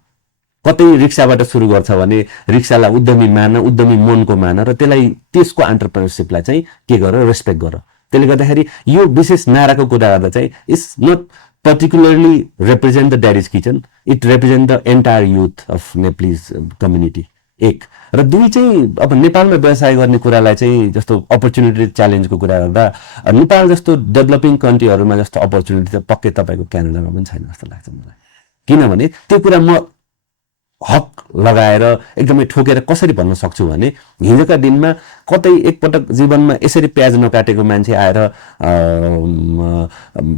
कतै रिक्साबाट सुरु गर्छ भने रिक्सालाई उद्यमी मान, उद्यमी मनको मान, र त्यसको एन्टरप्रेनरसिपलाई चाहिँ के गर, रेस्पेक्ट गर। त्यसले गर्दाखेरि यो विशेष नाराको कुरा गर्दा चाहिँ it's not particularly represent the Daddy's kitchen, it represent the entire youth of Nepalese community, एक। र दुई चाहिँ अब नेपालमा व्यवसाय गर्ने कुरालाई चाहिँ जस्तो अपर्च्युनिटी च्यालेन्जको कुरा गर्दा नेपाल जस्तो डेभलपिङ कन्ट्रीहरूमा जस्तो अपर्च्युनिटी त पक्कै तपाईँको क्यानाडामा पनि छैन जस्तो लाग्छ मलाई। किनभने त्यो कुरा म हक लगाएर एकदमै ठोकेर कसरी भन्न सक्छु भने हिजोका दिनमा कतै एकपटक जीवनमा यसरी प्याज नकाटेको मान्छे आएर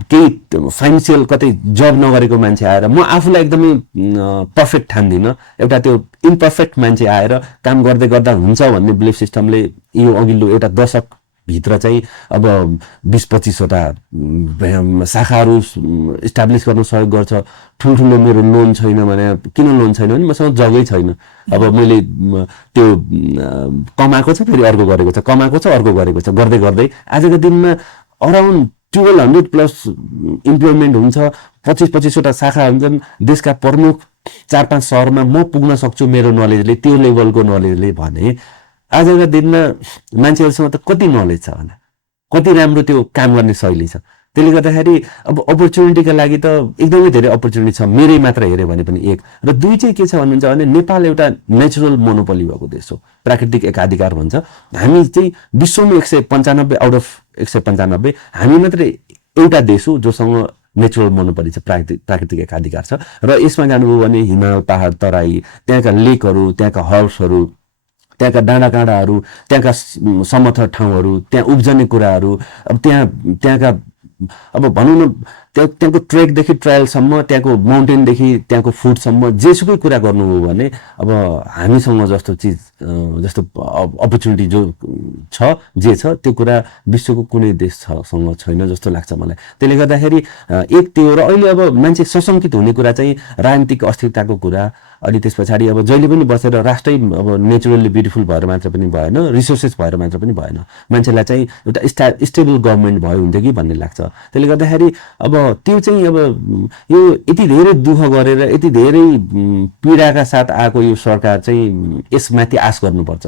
केही फाइनेन्सियल कतै जब नगरेको मान्छे आएर म आफूलाई एकदमै पर्फेक्ट ठान्दिनँ, एउटा त्यो इम्पर्फेक्ट मान्छे आएर काम गर्दै गर्दा हुन्छ भन्ने बिलिफ सिस्टमले यो अघिल्लो एउटा दशक भित्र चाहिँ अब 20-25वटा शाखाहरू इस्टाब्लिस गर्न सहयोग गर्छ। ठुल्ठुलो मेरो लोन छैन भने, किन लोन छैन भने मसँग जग्गै छैन। अब मैले त्यो कमाएको छ, फेरि अर्को गरेको छ, कमाएको छ, अर्को गरेको छ, गर्दै गर्दै आजको दिनमा अराउन्ड 1200+ इम्प्लोइमेन्ट हुन्छ, 25-25वटा शाखा हुन्छन्। देशका प्रमुख 4-5 शहरमा म पुग्न सक्छु मेरो नलेजले, त्यो लेभलको नलेजले भने आजका दिनमा मान्छेहरूसँग त कति नलेज छ भने, कति राम्रो त्यो काम गर्ने शैली छ। त्यसले गर्दाखेरि अब अपर्च्युनिटीका लागि त एकदमै धेरै अपर्च्युनिटी छ, मेरै मात्र हेऱ्यो भने पनि एक। र दुई चाहिँ के छ भन्नुहुन्छ भने नेपाल एउटा नेचुरल मोनोपोली भएको देश हो, प्राकृतिक एकाधिकार भन्छ। हामी चाहिँ विश्वमा 195 आउट अफ 195 हामी मात्रै एउटा देश हो जोसँग नेचुरल मोनोपोली छ, प्राकृतिक एकाधिकार छ। र यसमा जानुभयो भने हिमाल, पहाड, तराई, त्यहाँका लेकहरू, त्यहाँका हर्ब्सहरू, त्यहाँका डाँडाकाँडाहरू, त्यहाँका समथर ठाउँहरू, त्यहाँ उब्जने कुराहरू, अब त्यहाँका अब भनौँ न त्यहाँको ट्रेकदेखि ट्रायलसम्म, त्यहाँको माउन्टेनदेखि त्यहाँको फुडसम्म जेसुकै कुरा गर्नु हो भने अब हामीसँग जस्तो चिज, जस्तो अपर्च्युनिटी जो छ, जे छ त्यो कुरा विश्वको कुनै देशसँग छैन जस्तो लाग्छ मलाई। त्यसले गर्दाखेरि एक त्यो, र अहिले अब मान्छे सशङ्कित हुने कुरा चाहिँ राजनीतिक अस्थिरताको कुरा, अनि त्यस पछाडि अब जहिले पनि बसेर राष्ट्रै अब नेचुरल्ली ब्युटिफुल भएर मात्र पनि भएन, रिसोर्सेस भएर मात्र पनि भएन, मान्छेलाई चाहिँ एउटा स्टेबल गभर्मेन्ट भयो हुन्थ्यो कि भन्ने लाग्छ। त्यसले गर्दाखेरि अब त्यो चाहिँ अब यो यति धेरै दुःख गरेर यति धेरै पीडाका साथ आएको यो सरकार चाहिँ यसमाथि आश गर्नुपर्छ।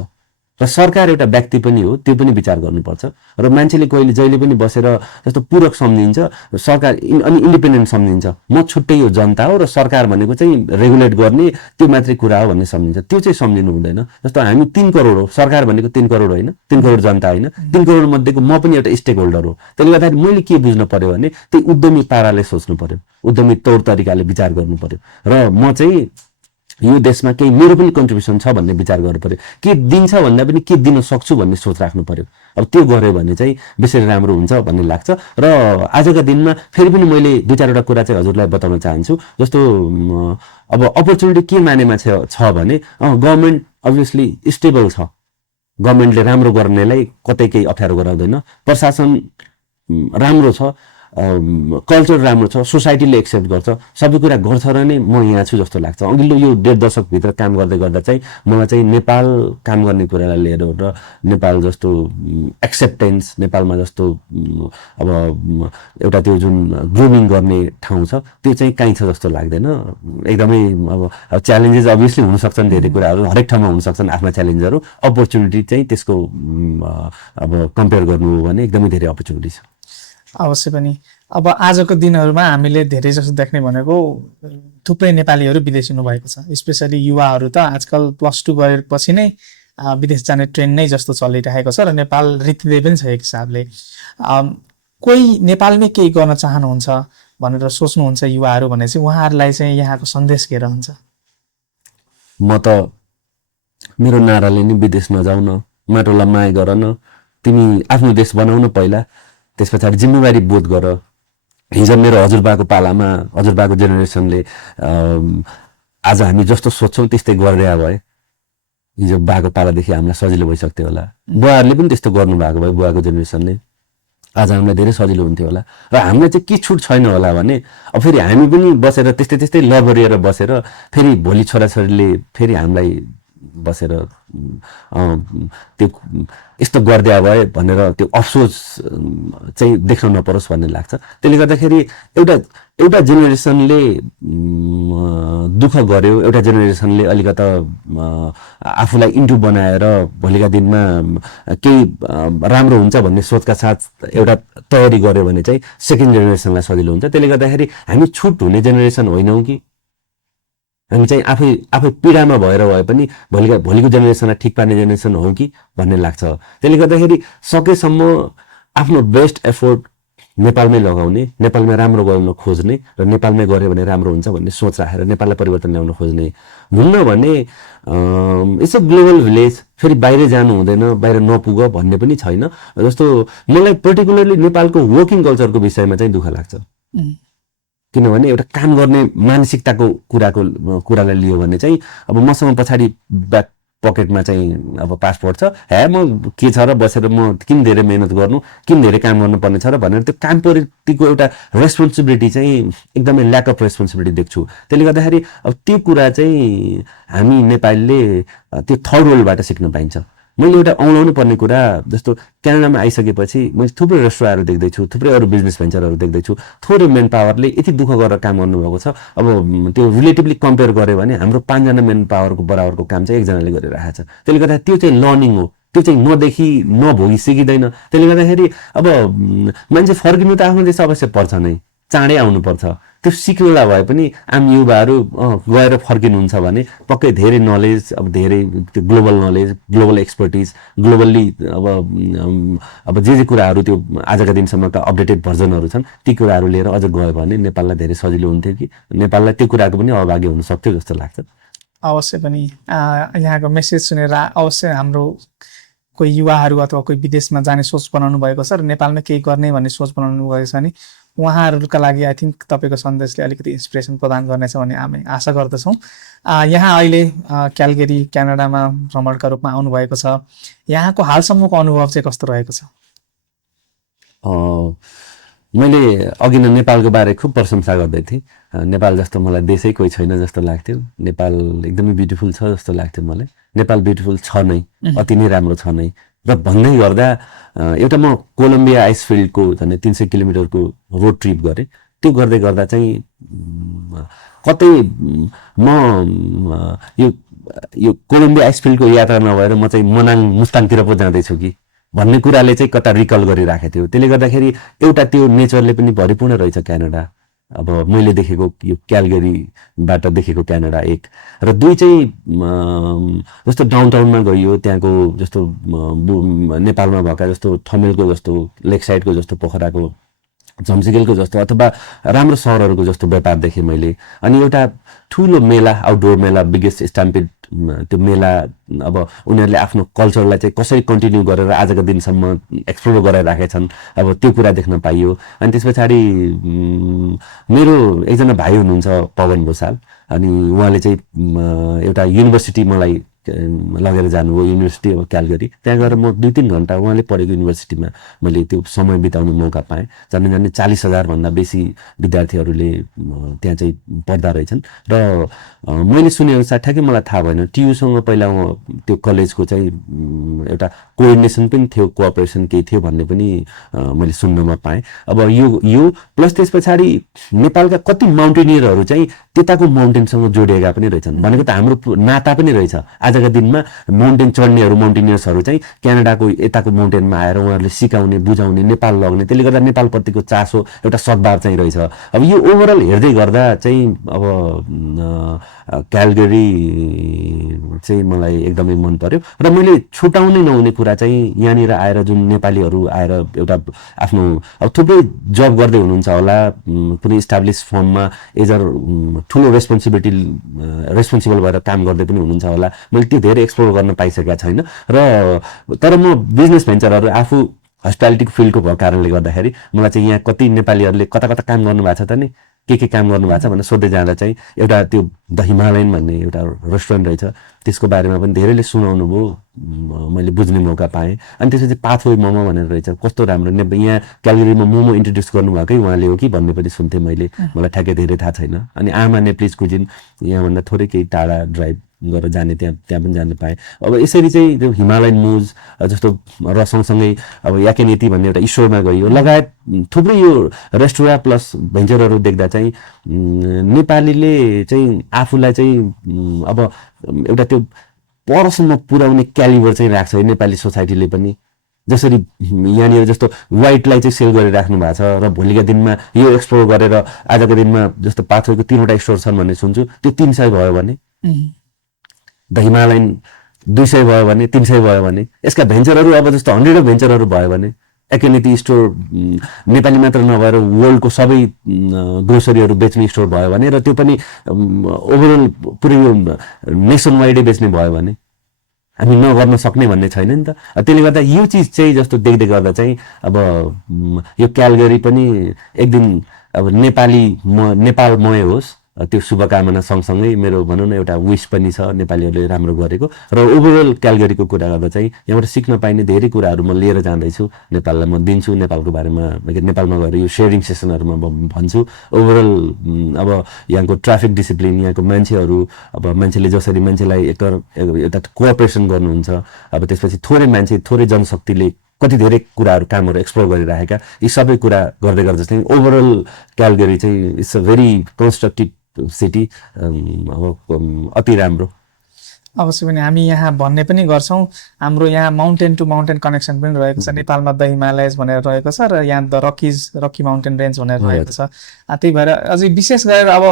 र सरकार एउटा व्यक्ति पनि हो, त्यो पनि विचार गर्नुपर्छ। र मान्छेले जहिले पनि बसेर जस्तो पूरक सम्झिन्छ सरकार, अनि इन्डिपेन्डेन्ट सम्झिन्छ, म छुट्टै यो जनता हो र सरकार भनेको चाहिँ रेगुलेट गर्ने त्यो मात्रै कुरा हो भन्ने सम्झिन्छ। त्यो चाहिँ सम्झिनु हुँदैन। जस्तो हामी 3 करोड हो, सरकार भनेको 3 करोड होइन, 3 करोड जनता होइन, 3 करोड मध्येको म पनि एउटा स्टेक होल्डर हो। त्यसले गर्दाखेरि मैले के बुझ्नु पर्यो भने त्यही उद्यमी पाराले सोच्नु पर्यो, उद्यमी तौर तरिकाले विचार गर्नु पर्यो। र म चाहिँ यो देशमा केही मेरो पनि कन्ट्रिब्युसन छ भन्ने विचार गर्नु पर्यो, के दिन्छ भन्दा पनि के दिन सक्छु भन्ने सोच राख्नु पर्यो। अब त्यो गर्यो भने चाहिँ बेसरी राम्रो हुन्छ भन्ने लाग्छ। र आजका दिनमा फेरि पनि मैले 2-4वटा कुरा चाहिँ हजुरलाई बताउन चाहन्छु। जस्तो अब अपर्च्युनिटी के मानेमा छ भने गभर्मेन्ट अभियसली स्टेबल छ, गभर्मेन्टले राम्रो गर्नेलाई कतै केही अप्ठ्यारो गराउँदैन, प्रशासन राम्रो छ, कल्चर राम्रो छ, सोसाइटीले एक्सेप्ट गर्छ, सबै कुरा गर्छ र नै म यहाँ छु जस्तो लाग्छ। अघिल्लो यो 1.5 दशकभित्र काम गर्दै गर्दा चाहिँ मलाई चाहिँ नेपाल काम गर्ने कुरालाई लिएर र नेपाल जस्तो एक्सेप्टेन्स, नेपालमा जस्तो अब एउटा त्यो जुन ग्रुमिङ गर्ने ठाउँ छ त्यो चाहिँ कहीँ छ जस्तो लाग्दैन। एकदमै अब च्यालेन्जेस अभियसली हुनसक्छन्, धेरै कुराहरू हरेक ठाउँमा हुनसक्छन् आफ्ना च्यालेन्जहरू। अपर्च्युनिटी चाहिँ त्यसको अब कम्पेयर गर्नु हो भने एकदमै धेरै अपर्च्युनिटी छ। अवश्य पनि। अब आजको दिनहरूमा हामीले धेरै जसो देख्ने भनेको थुप्रै नेपालीहरू विदेशी हुनुभएको छ, स्पेसली युवाहरू त आजकल +2 गरेपछि नै विदेश जाने ट्रेन्ड नै जस्तो चलिरहेको छ र नेपाल रीतिले पनि छ एक हिसाबले। कोही नेपालमै केही गर्न चाहनुहुन्छ भनेर सोच्नुहुन्छ युवाहरू भने चाहिँ उहाँहरूलाई चाहिँ यहाँको सन्देश के रहन्छ? म त मेरो नाराले नि विदेश नजाउन, माटोलाई माया गर न, तिमी आफ्नो देश बनाउन पहिला, त्यस पछाडि जिम्मेवारी बोध गर। हिजो मेरो हजुरबाको पालामा हजुरबाको जेनेरेसनले आज हामी जस्तो सोच्छौँ त्यस्तै गरिदिया भए हिजो बाको पालादेखि हामीलाई सजिलो भइसक्थ्यो होला। बुवाहरूले पनि त्यस्तो गर्नुभएको भए बुवाको जेनेरेसनले आज हामीलाई धेरै सजिलो हुन्थ्यो होला। र हामीलाई चाहिँ के छुट छैन होला भने अब फेरि हामी पनि बसेर त्यस्तै त्यस्तै लबरिएर बसेर फेरि भोलि छोराछोरीले फेरि हामीलाई बसेर त्यो यस्तो गरिदिया भए भनेर त्यो अफसोस चाहिँ देख्न नपरोस् भन्ने लाग्छ। त्यसले गर्दाखेरि एउटा जेनेरेसनले दुःख गर्यो, एउटा जेनेरेसनले अलिकता आफूलाई इन्टु बनाएर भोलिका दिनमा केही राम्रो हुन्छ भन्ने सोचका साथ एउटा तयारी गर्यो भने चाहिँ सेकेन्ड जेनेरेसनलाई सजिलो हुन्छ। त्यसले गर्दाखेरि हामी छुट हुने जेनेरेसन होइनौँ कि हामी चाहिँ आफै पीडामा भएर भए पनि भोलिको जेनेरेसनलाई ठिक पार्ने जेनेरेसन हो कि भन्ने लाग्छ। त्यसले गर्दाखेरि सकेसम्म आफ्नो बेस्ट एफोर्ट नेपालमै लगाउने, नेपालमै राम्रो गर्न खोज्ने र नेपालमै गऱ्यो भने राम्रो हुन्छ भन्ने सोच राखेर नेपाललाई परिवर्तन ल्याउन खोज्ने। हुन्न भने इट्स अ ग्लोबल भिलेज, फेरि बाहिर जानु हुँदैन, बाहिर नपुग भन्ने पनि छैन। जस्तो मलाई पर्टिकुलरली नेपालको वर्किङ कल्चरको विषयमा चाहिँ दुःख लाग्छ, किनभने एउटा काम गर्ने मानसिकताको कुरालाई लियो भने चाहिँ अब मसँग पछाडि ब्याक पकेटमा चाहिँ अब पासपोर्ट छ, म के छ र बसेर म किन धेरै मेहनत गर्नु, किन धेरै काम गर्नुपर्ने छ र भनेर त्यो कामप्रतिको एउटा रेस्पोन्सिबिलिटी चाहिँ एकदमै ल्याक अफ रेस्पोन्सिबिलिटी देख्छु। त्यसले गर्दाखेरि अब त्यो कुरा चाहिँ हामी नेपालीले त्यो थर्ड वर्ल्डबाट सिक्न पाइन्छ। मैले एउटा औलाउनु पर्ने कुरा जस्तो क्यानाडामा आइसकेपछि मैले थुप्रै रेस्टुरेन्टहरू देख्दैछु, थुप्रै अरू बिजनेस भेन्चरहरू देख्दैछु। थोरै मेन पावरले यति दुःख गरेर काम गर्नुभएको छ। अब त्यो रिलेटिभली कम्पेयर गऱ्यो भने हाम्रो 5 जना मेन पावरको बराबरको काम चाहिँ एकजनाले गरिरहेको छ। त्यसले गर्दा त्यो चाहिँ लर्निङ हो, त्यो चाहिँ नदेखि नभोगी सिकिँदैन। त्यसले गर्दाखेरि अब मान्छे फर्किनु त आफ्नो देश अवश्य पर्छ नै, चाँडै आउनुपर्छ। त्यो सिक्नुलाई भए पनि आम युवाहरू गएर फर्किनुहुन्छ भने पक्कै धेरै नलेज, अब धेरै त्यो global knowledge, global expertise, globally अब जे कुराहरू त्यो आजका दिनसम्मका अपडेटेड भर्जनहरू छन् ती कुराहरू लिएर अझ गयो भने नेपाललाई धेरै सजिलो हुन्थ्यो कि नेपाललाई त्यो कुराको पनि अभागी हुन सक्थ्यो जस्तो लाग्छ। अवश्य पनि यहाँको मेसेज सुनेर अवश्य हाम्रो कोही युवाहरू अथवा कोही विदेशमा जाने सोच बनाउनु भएको छ र नेपालमा केही गर्ने भन्ने सोच बनाउनु भएको छ भने उहाँहरूका लागि आई थिङ्क तपाईँको सन्देशले अलिकति इन्सपिरेसन प्रदान गर्नेछ भन्ने हामी आशा गर्दछौँ। यहाँ अहिले क्यालगरी क्यानाडामा भ्रमणका रूपमा आउनुभएको छ, यहाँको हालसम्मको अनुभव चाहिँ कस्तो रहेको छ? मैले अघि नै नेपालको बारे खुब प्रशंसा गर्दै थिएँ। नेपाल जस्तो मलाई देशै कोही छैन जस्तो लाग्थ्यो। नेपाल एकदमै ब्युटिफुल छ जस्तो लाग्थ्यो मलाई। नेपाल ब्युटिफुल छ नै, अति नै राम्रो छ नै। र भन्दै गर्दा एउटा म कोलम्बिया आइसफिल्डको झन् 300 किलोमिटरको रोड ट्रिप गरेँ। त्यो गर्दै गर्दा चाहिँ कतै म यो कोलम्बिया आइसफिल्डको यात्रा नभएर म चाहिँ मनाङ मुस्ताङतिर पो जाँदैछु कि भन्ने कुराले चाहिँ कता रिकल गरिराखेको थियो। त्यसले गर्दाखेरि एउटा त्यो नेचरले पनि भरिपूर्ण रहेछ क्यानाडा। अब मैले देखेको यो क्यालगरीबाट देखेको क्यानाडा एक र दुई चाहिँ जस्तो डाउनटाउनमा गइयो त्यहाँको जस्तो नेपालमा भएका जस्तो ठमेलको जस्तो लेक साइडको जस्तो पोखराको झम्सिगेलको जस्तो अथवा राम्रो सहरहरूको जस्तो व्यापार देखेँ मैले। अनि एउटा ठुलो मेला, आउटडोर मेला, बिगेस्ट स्ट्याम्पिड त्यो मेला, अब उनीहरूले आफ्नो कल्चरलाई चाहिँ कसरी कन्टिन्यू गरेर आजका दिनसम्म एक्सप्लोर गराइराखेका छन्, अब त्यो कुरा देख्न पाइयो। अनि त्यस पछाडि मेरो एकजना भाइ हुनुहुन्छ पवन भूषाल, अनि उहाँले चाहिँ एउटा युनिभर्सिटी मलाई लगेर जानुभयो, युनिभर्सिटी अफ क्यालगरी। त्यहाँ गएर म 2-3 घन्टा उहाँले पढेको युनिभर्सिटीमा मैले त्यो समय बिताउने मौका पाएँ। जान्ने 40,000 भन्दा बेसी विद्यार्थीहरूले त्यहाँ चाहिँ पढ्दा रहेछन्। र मैले सुनेअनुसार ठ्याक्कै मलाई थाहा भएन, टियुसँग पहिला त्यो कलेजको चाहिँ एउटा कोअर्डिनेसन पनि थियो, कोअपरेसन केही थियो भन्ने पनि मैले सुन्नमा पाएँ। अब यो प्लस त्यस पछाडि नेपालका कति माउन्टेनियरहरू चाहिँ त्यताको माउन्टेनसँग जोडिएका पनि रहेछन्। भनेको त हाम्रो नाता पनि रहेछ। आजका दिनमा माउन्टेन चढ्नेहरू, माउन्टेनियर्सहरू चाहिँ क्यानाडाको यताको माउन्टेनमा आएर उहाँहरूले सिकाउने, बुझाउने, नेपाल लग्ने, त्यसले गर्दा नेपालप्रतिको चासो, एउटा सद्भाव चाहिँ रहेछ। अब यो ओभरअल हेर्दै गर्दा चाहिँ अब क्यालगरी चाहिँ मलाई एकदमै मन पर्यो र मैले छुटाउनै नहुने कुरा चाहिँ यहाँनिर आएर जुन नेपालीहरू आएर एउटा आफ्नो अब थुप्रै जब गर्दै हुनुहुन्छ होला कुनै इस्टाब्लिस फर्ममा एज अ ठुलो रेस्पोन्सिबल भएर काम गर्दै पनि हुनुहुन्छ होला मैले त्यो धेरै एक्सप्लोर गर्न पाइसकेका छैन र तर म बिजनेस भेन्चरहरू आफू हस्पिटालिटीको फिल्डको भएको कारणले गर्दाखेरि मलाई चाहिँ यहाँ कति नेपालीहरूले कता कता काम गर्नु भएको छ त नि के काम गर्नु भएको छ भनेर सोध्दै जाँदा चाहिँ एउटा त्यो द हिमालयन भन्ने एउटा रेस्टुरेन्ट रहेछ त्यसको बारेमा पनि धेरैले सुनाउनु भयो मैले बुझ्ने मौका पाएँ अनि त्यसपछि पाथवे मोमो भनेर रहेछ कस्तो राम्रो यहाँ क्यालगरीमा मोमो इन्ट्रोड्युस गर्नुभएकै उहाँले हो कि भन्ने पनि सुन्थेँ मैले मलाई ठ्याक्कै धेरै थाहा छैन अनि आमा नेप्लिज कुजिन यहाँभन्दा थोरै केही टाढा ड्राइभ गरेर जाने त्यहाँ पनि जान पाएँ अब यसरी चाहिँ त्यो हिमालयन मुज जस्तो र सँगसँगै अब याकेनेती भन्ने एउटा स्टोरमा गइयो लगायत थुप्रै यो रेस्टुरेन्ट प्लस भेन्चरहरू देख्दा चाहिँ नेपालीले चाहिँ आफूलाई चाहिँ अब एउटा त्यो परसम्म पुर्याउने क्यालिबर चाहिँ राख्छ है नेपाली सोसाइटीले पनि जसरी यहाँनिर जस्तो वाइटलाई चाहिँ सेल गरिराख्नु भएको छ र भोलिका दिनमा यो एक्सप्लोर गरेर आजको दिनमा जस्तो पाथवेको 3वटा स्टोर छन् भन्ने सुन्छु त्यो 300 भयो भने द हिमालयन 200 भयो भने 300 भयो भने यसका भेन्चरहरू अब जस्तो 100 भेन्चरहरू भयो भने एकेनेती स्टोर नेपाली मात्र नभएर वर्ल्डको सबै ग्रोसरीहरू बेच्ने स्टोर भयो भने र त्यो पनि ओभरअल पुरै नेसन वाइडै बेच्ने भयो भने हामी नगर्न सक्ने भन्ने छैन नि त त्यसले गर्दा यो चिज चाहिँ जस्तो देख्दै गर्दा चाहिँ अब यो क्यालगरी पनि एक दिन अब नेपालमय होस् त्यो शुभकामना सँगसँगै मेरो भनौँ न एउटा विश पनि छ नेपालीहरूले राम्रो गरेको र ओभरअल क्यालगरीको कुरा गर्दा चाहिँ यहाँबाट सिक्न पाइने धेरै कुराहरू म लिएर जाँदैछु नेपाललाई म दिन्छु नेपालको बारेमा नेपालमा गएर यो सेयरिङ सेसनहरूमा भन्छु ओभरअल अब यहाँको ट्राफिक डिसिप्लिन यहाँको मान्छेहरू अब मान्छेले जसरी मान्छेलाई एउटा कोअपरेसन गर्नुहुन्छ अब त्यसपछि थोरै मान्छे थोरै जनशक्तिले कति धेरै कुराहरू कामहरू एक्सप्लोर गरिरहेका यी सबै कुरा गर्दै गर्दा चाहिँ ओभरअल क्यालगरी चाहिँ it's a very constructive city अति राम्रो अवश्य पनि हामी यहाँ भन्ने पनि गर्छौँ हाम्रो यहाँ माउन्टेन टु माउन्टेन कनेक्सन पनि रहेको छ नेपालमा द हिमालयज भनेर रहेको छ र यहाँ द रकी माउन्टेन रेन्ज भनेर रहेको छ त्यही भएर अझै विशेष गरेर अब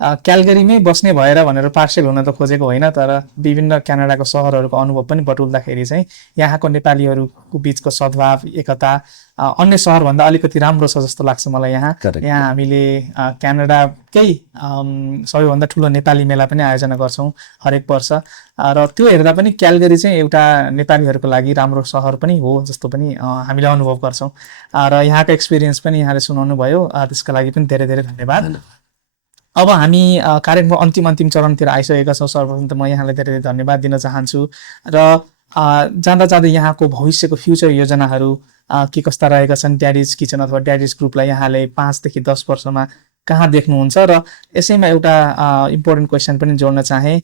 क्यालगरीमै बस्ने भएर भनेर पार्सियल हुन त खोजेको होइन तर विभिन्न क्यानाडाको सहरहरूको अनुभव पनि बटुल्दाखेरि चाहिँ यहाँको नेपालीहरूको बिचको सद्भाव एकता अन्य सहरभन्दा अलिकति राम्रो छ जस्तो लाग्छ मलाई यहाँ हामीले क्यानाडाकै सबैभन्दा ठुलो नेपाली मेला पनि आयोजना गर्छौँ हरेक वर्ष र त्यो हेर्दा पनि क्यालगरी चाहिँ एउटा नेपालीहरूको लागि राम्रो सहर पनि हो जस्तो पनि हामीले अनुभव गर्छौँ र यहाँको एक्सपिरियन्स पनि यहाँले सुनाउनु भयो त्यसका लागि पनि धेरै धेरै धन्यवाद अब हामी कार्यक्रमको अन्तिम चरणतिर आइसकेका छौँ सर्वप्रथम त म यहाँलाई धेरै धेरै धन्यवाद दिन चाहन्छु र जाँदा जाँदै यहाँको भविष्यको फ्युचर योजनाहरू के कस्ता रहेका छन् ड्याडिज किचन अथवा ड्याडिज ग्रुपलाई यहाँले 5 देखि 10 वर्षमा कहाँ देख्नुहुन्छ र यसैमा एउटा इम्पोर्टेन्ट क्वेसन पनि जोड्न चाहे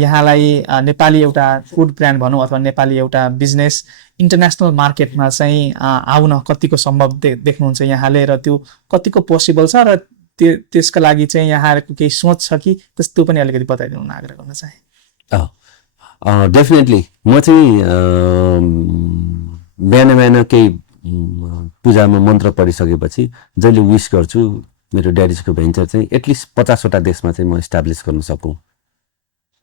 यहाँलाई नेपाली एउटा फुड ब्रान्ड भनौँ अथवा नेपाली एउटा बिजनेस इन्टरनेसनल मार्केटमा चाहिँ आउन कतिको सम्भव देख्नुहुन्छ यहाँले र त्यो कतिको पोसिबल छ र त्यसका लागि चाहिँ यहाँहरूको केही सोच छ कि त्यो पनि अलिकति बताइदिनु आग्रह गर्न चाहे डेफिनेटली म चाहिँ बिहान केही पूजामा मन्त्र पढिसकेपछि जहिले विश गर्छु मेरो ड्याडिजको भेन्चर चाहिँ एटलिस्ट 50वटा देशमा चाहिँ म इस्टाब्लिस गर्न सकौँ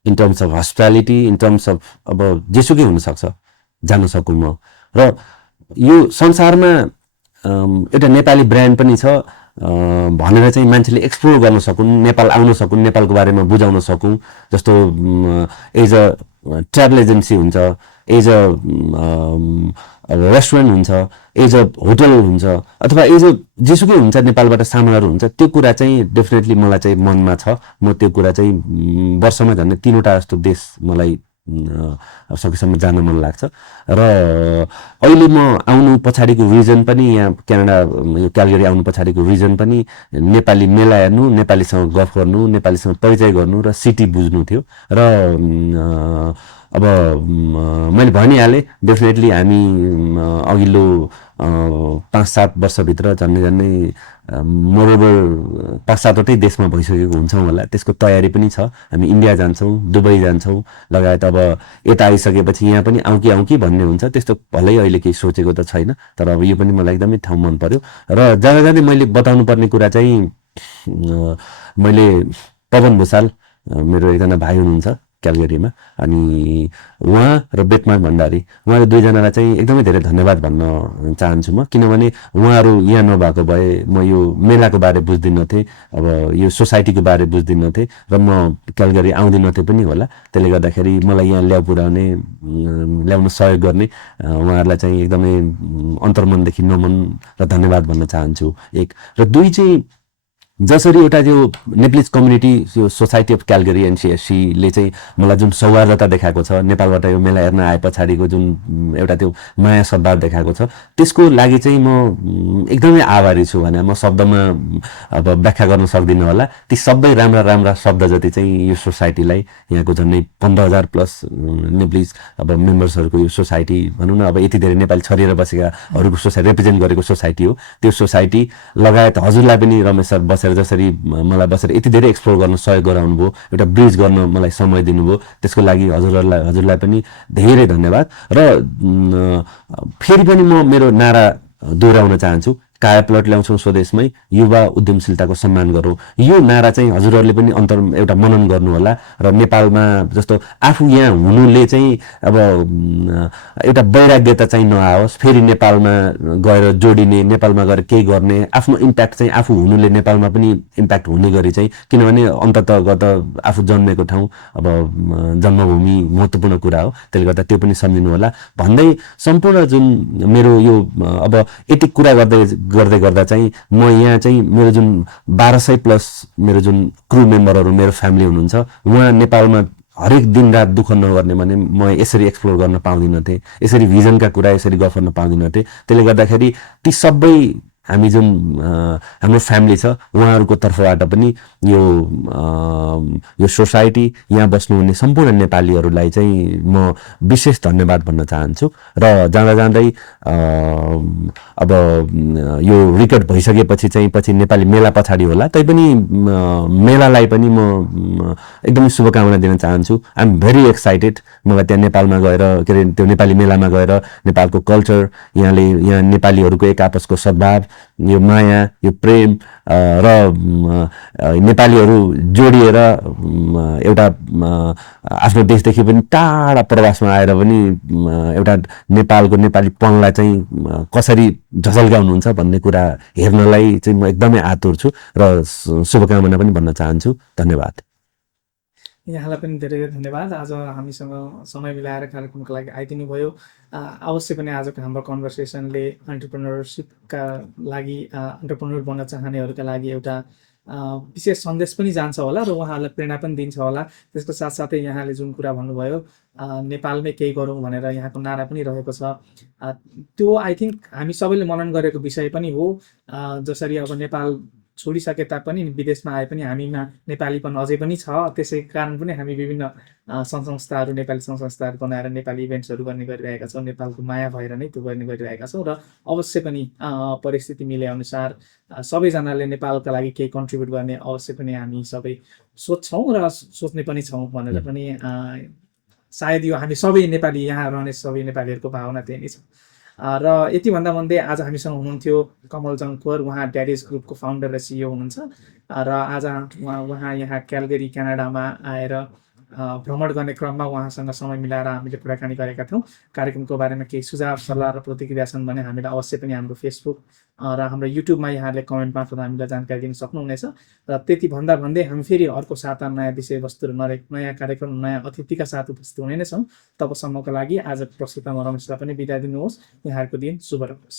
in terms of hospitality in terms of अब जेसुकै हुनसक्छ जान सकौँ म र यो संसारमा एउटा नेपाली ब्रान्ड पनि छ भनेर चाहिँ मान्छेले एक्सप्लोर गर्न सकुन् नेपाल आउन सकुन् नेपालको बारेमा बुझाउन सकौँ जस्तो एज अ ट्राभल एजेन्सी हुन्छ एज अ रेस्टुरेन्ट हुन्छ एज अ होटल हुन्छ अथवा एज अ जेसुकै हुन्छ नेपालबाट सामानहरू हुन्छ त्यो कुरा चाहिँ डेफिनेटली मलाई चाहिँ मनमा छ म त्यो कुरा चाहिँ वर्षमा झन्डै 3वटा जस्तो देश मलाई सकेसम्म जान मन लाग्छ र अहिले म आउनु पछाडिको रिजन पनि यहाँ क्यानाडा यो क्यालगरी आउनु पछाडिको रिजन पनि नेपाली मेला हेर्नु नेपालीसँग गफ गर्नु नेपालीसँग परिचय गर्नु र सिटी बुझ्नु थियो र अब मैले भनिहालेँ डेफिनेटली हामी अघिल्लो 5-7 वर्षभित्र झन्डै मोरोबर 5-7वटै देशमा भइसकेको हुन्छौँ होला त्यसको तयारी पनि छ हामी इन्डिया जान्छौँ दुबई जान्छौँ लगायत अब यता आइसकेपछि यहाँ पनि आउँ कि भन्ने हुन्छ त्यस्तो भलै अहिले केही सोचेको त छैन तर अब यो पनि मलाई एकदमै ठाउँ मन पर्यो र जाँदै मैले बताउनु पर्ने कुरा चाहिँ मैले पवन भुषाल मेरो एकजना भाइ हुनुहुन्छ क्यालगरीमा। अनि उहाँ र बेटमार भण्डारी, उहाँहरू दुईजनालाई चाहिँ एकदमै धेरै धन्यवाद भन्न चाहन्छु म, किनभने उहाँहरू यहाँ नभएको भए म यो मेलाको बारे बुझ्दिनँ थिएँ, अब यो सोसाइटीको बारे बुझ्दिनँ थिएँ र म क्यालगरी आउँदिनँ थिएँ पनि होला। त्यसले गर्दाखेरि मलाई यहाँ ल्याउन सहयोग गर्ने उहाँहरूलाई चाहिँ एकदमै अन्तर्मनदेखि नमन र धन्यवाद भन्न चाहन्छु, एक। र दुई चाहिँ जसरी एउटा त्यो नेप्लिज कम्युनिटी, यो सोसाइटी अफ क्यालगरी एनसिएससीले चाहिँ मलाई जुन सौहार्दता देखाएको छ, नेपालबाट यो मेला हेर्न आए पछाडिको जुन एउटा त्यो माया सद्भाव देखाएको छ, त्यसको लागि चाहिँ म एकदमै आभारी छु भने म शब्दमा अब व्याख्या गर्न सक्दिनँ होला। ती सबै राम्रा राम्रा शब्द जति चाहिँ यो सोसाइटीलाई, यहाँको झन्डै 15,000 प्लस नेप्लिज अब मेम्बर्सहरूको यो सोसाइटी भनौँ न, अब यति धेरै नेपाली छरिएर बसेकाहरूको सोसाइटी रिप्रेजेन्ट गरेको सोसाइटी हो। त्यो सोसाइटी लगायत हजुरलाई पनि रमेश सर बसेर जसरी मलाई बसेर यति धेरै एक्सप्लोर गर्न सहयोग गराउनु भयो, एउटा ब्रिज गर्न मलाई समय दिनुभयो, त्यसको लागि हजुरलाई पनि धेरै धन्यवाद। र फेरि पनि म मेरो नारा दोहोऱ्याउन चाहन्छु, काया प्लट ल्याउँछौँ स्वदेशमै, युवा उद्यमशीलताको सम्मान गरौँ। यो नारा चाहिँ हजुरहरूले पनि एउटा मनन गर्नु होला। र नेपालमा जस्तो आफू यहाँ हुनुले चाहिँ अब एउटा वैराग्यता चाहिँ नआओस्, फेरि नेपालमा गएर जोडिने, नेपालमा गएर केही गर्ने, आफ्नो इम्प्याक्ट चाहिँ आफू हुनुले नेपालमा पनि इम्प्याक्ट हुने गरी चाहिँ, किनभने अन्ततगत आफू जन्मेको ठाउँ अब जन्मभूमि महत्त्वपूर्ण कुरा हो, त्यसले गर्दा त्यो पनि सम्झिनु होला भन्दै सम्पूर्ण जुन मेरो यो अब यति कुरा गर्दै गर्दा चाहिँ म यहाँ चाहिँ मेरो जुन 1200 प्लस मेरो जुन क्रू मेम्बरहरू मेरो फ्यामिली हुनुहुन्छ, उहाँ नेपालमा हरेक दिन रात दुःख नगर्ने भने म यसरी एक्सप्लोर गर्न पाउँदिनँ थिएँ, यसरी भिजनका कुरा यसरी गफ गर्न पाउँदिनँ थिएँ। त्यसले गर्दाखेरि ती सबै हामी जुन हाम्रो फ्यामिली छ उहाँहरूको तर्फबाट पनि यो सोसाइटी, यहाँ बस्नुहुने सम्पूर्ण नेपालीहरूलाई चाहिँ म विशेष धन्यवाद भन्न चाहन्छु। र जाँदा जाँदै अब यो रिकर्ड भइसकेपछि चाहिँ पछि नेपाली मेला पछाडि होला, तैपनि मेलालाई पनि म एकदमै शुभकामना दिन चाहन्छु। I am very excited. मलाई त्यहाँ नेपालमा गएर के अरे त्यो नेपाली मेलामा गएर नेपालको कल्चर, यहाँ नेपालीहरूको एक आपसको सद्भाव, यो माया, यो प्रेम र नेपालीहरू जोडिएर एउटा आफ्नो देशदेखि पनि टाढा प्रवासमा आएर पनि एउटा नेपालीपनलाई चाहिँ कसरी झल्काउनुहुन्छ भन्ने कुरा हेर्नलाई चाहिँ म एकदमै आतुर छु र शुभकामना पनि भन्न चाहन्छु। धन्यवाद। यहाँलाई पनि धेरै धेरै धन्यवाद। आज हामीसँग समय मिलाएर कार्यक्रमको लागि आइदिनु भयो। अवश्य पनि आजको हाम्रो कन्भर्सेसनले एन्टरप्रेन्योरसिपका लागि, एन्टरप्रेन्योर बन्न चाहनेहरूका लागि एउटा विशेष सन्देश पनि जान्छ होला र उहाँहरूलाई प्रेरणा पनि दिन्छ होला। त्यसको साथसाथै यहाँले जुन कुरा भन्नुभयो, नेपालमै केही गरौँ भनेर यहाँको नारा पनि रहेको छ, त्यो आई थिङ्क हामी सबैले मनन गरेको विषय पनि हो। जसरी अब नेपाल छोडिसके तापनि विदेशमा आए पनि हामीमा नेपालीपन अझै पनि छ। त्यसै कारण पनि हामी विभिन्न सङ्घ संस्थाहरू, नेपाली सङ्घ संस्थाहरू बनाएर नेपाली इभेन्ट्सहरू गर्ने गरिरहेका छौँ। नेपालको माया भएर नै त्यो गर्ने गरिरहेका छौँ र अवश्य पनि परिस्थिति मिले अनुसार सबैजनाले नेपालका लागि केही कन्ट्रिब्युट गर्ने अवश्य पनि हामी सबै सोध्छौँ र सोच्ने पनि छौँ भनेर पनि सायद यो हामी सबै नेपाली, यहाँ रहने सबै नेपालीहरूको भावना त्यही नै छ। र यति भन्दा भन्दै आज हामीसँग हुनुहुन्थ्यो कमल जङ्कोर, उहाँ ड्याडिज ग्रुपको फाउन्डर र सिइओ हुनुहुन्छ र आज उहाँ यहाँ क्यालगरी क्यानाडामा आएर भ्रमण गर्ने क्रममा उहाँसँग समय मिलाएर हामीले कुराकानी गरेका थियौँ। कार्यक्रमको बारेमा केही सुझाव सल्लाह र प्रतिक्रिया छन् भने हामीलाई अवश्य पनि हाम्रो फेसबुक र हाम्रो युट्युबमा यहाँले कमेन्ट मार्फत हामीलाई जानकारी दिन सक्नुहुनेछ। र त्यति भन्दा भन्दै हामी फेरि अर्को साता नयाँ विषयवस्तुहरू, नयाँ कार्यक्रम, नयाँ अतिथिका साथ उपस्थित हुने नै छौँ। तबसम्मको लागि आज प्रस्तुतमा रमेशलाई पनि बिदा दिनुहोस्। यहाँहरूको दिन शुभ रहोस्।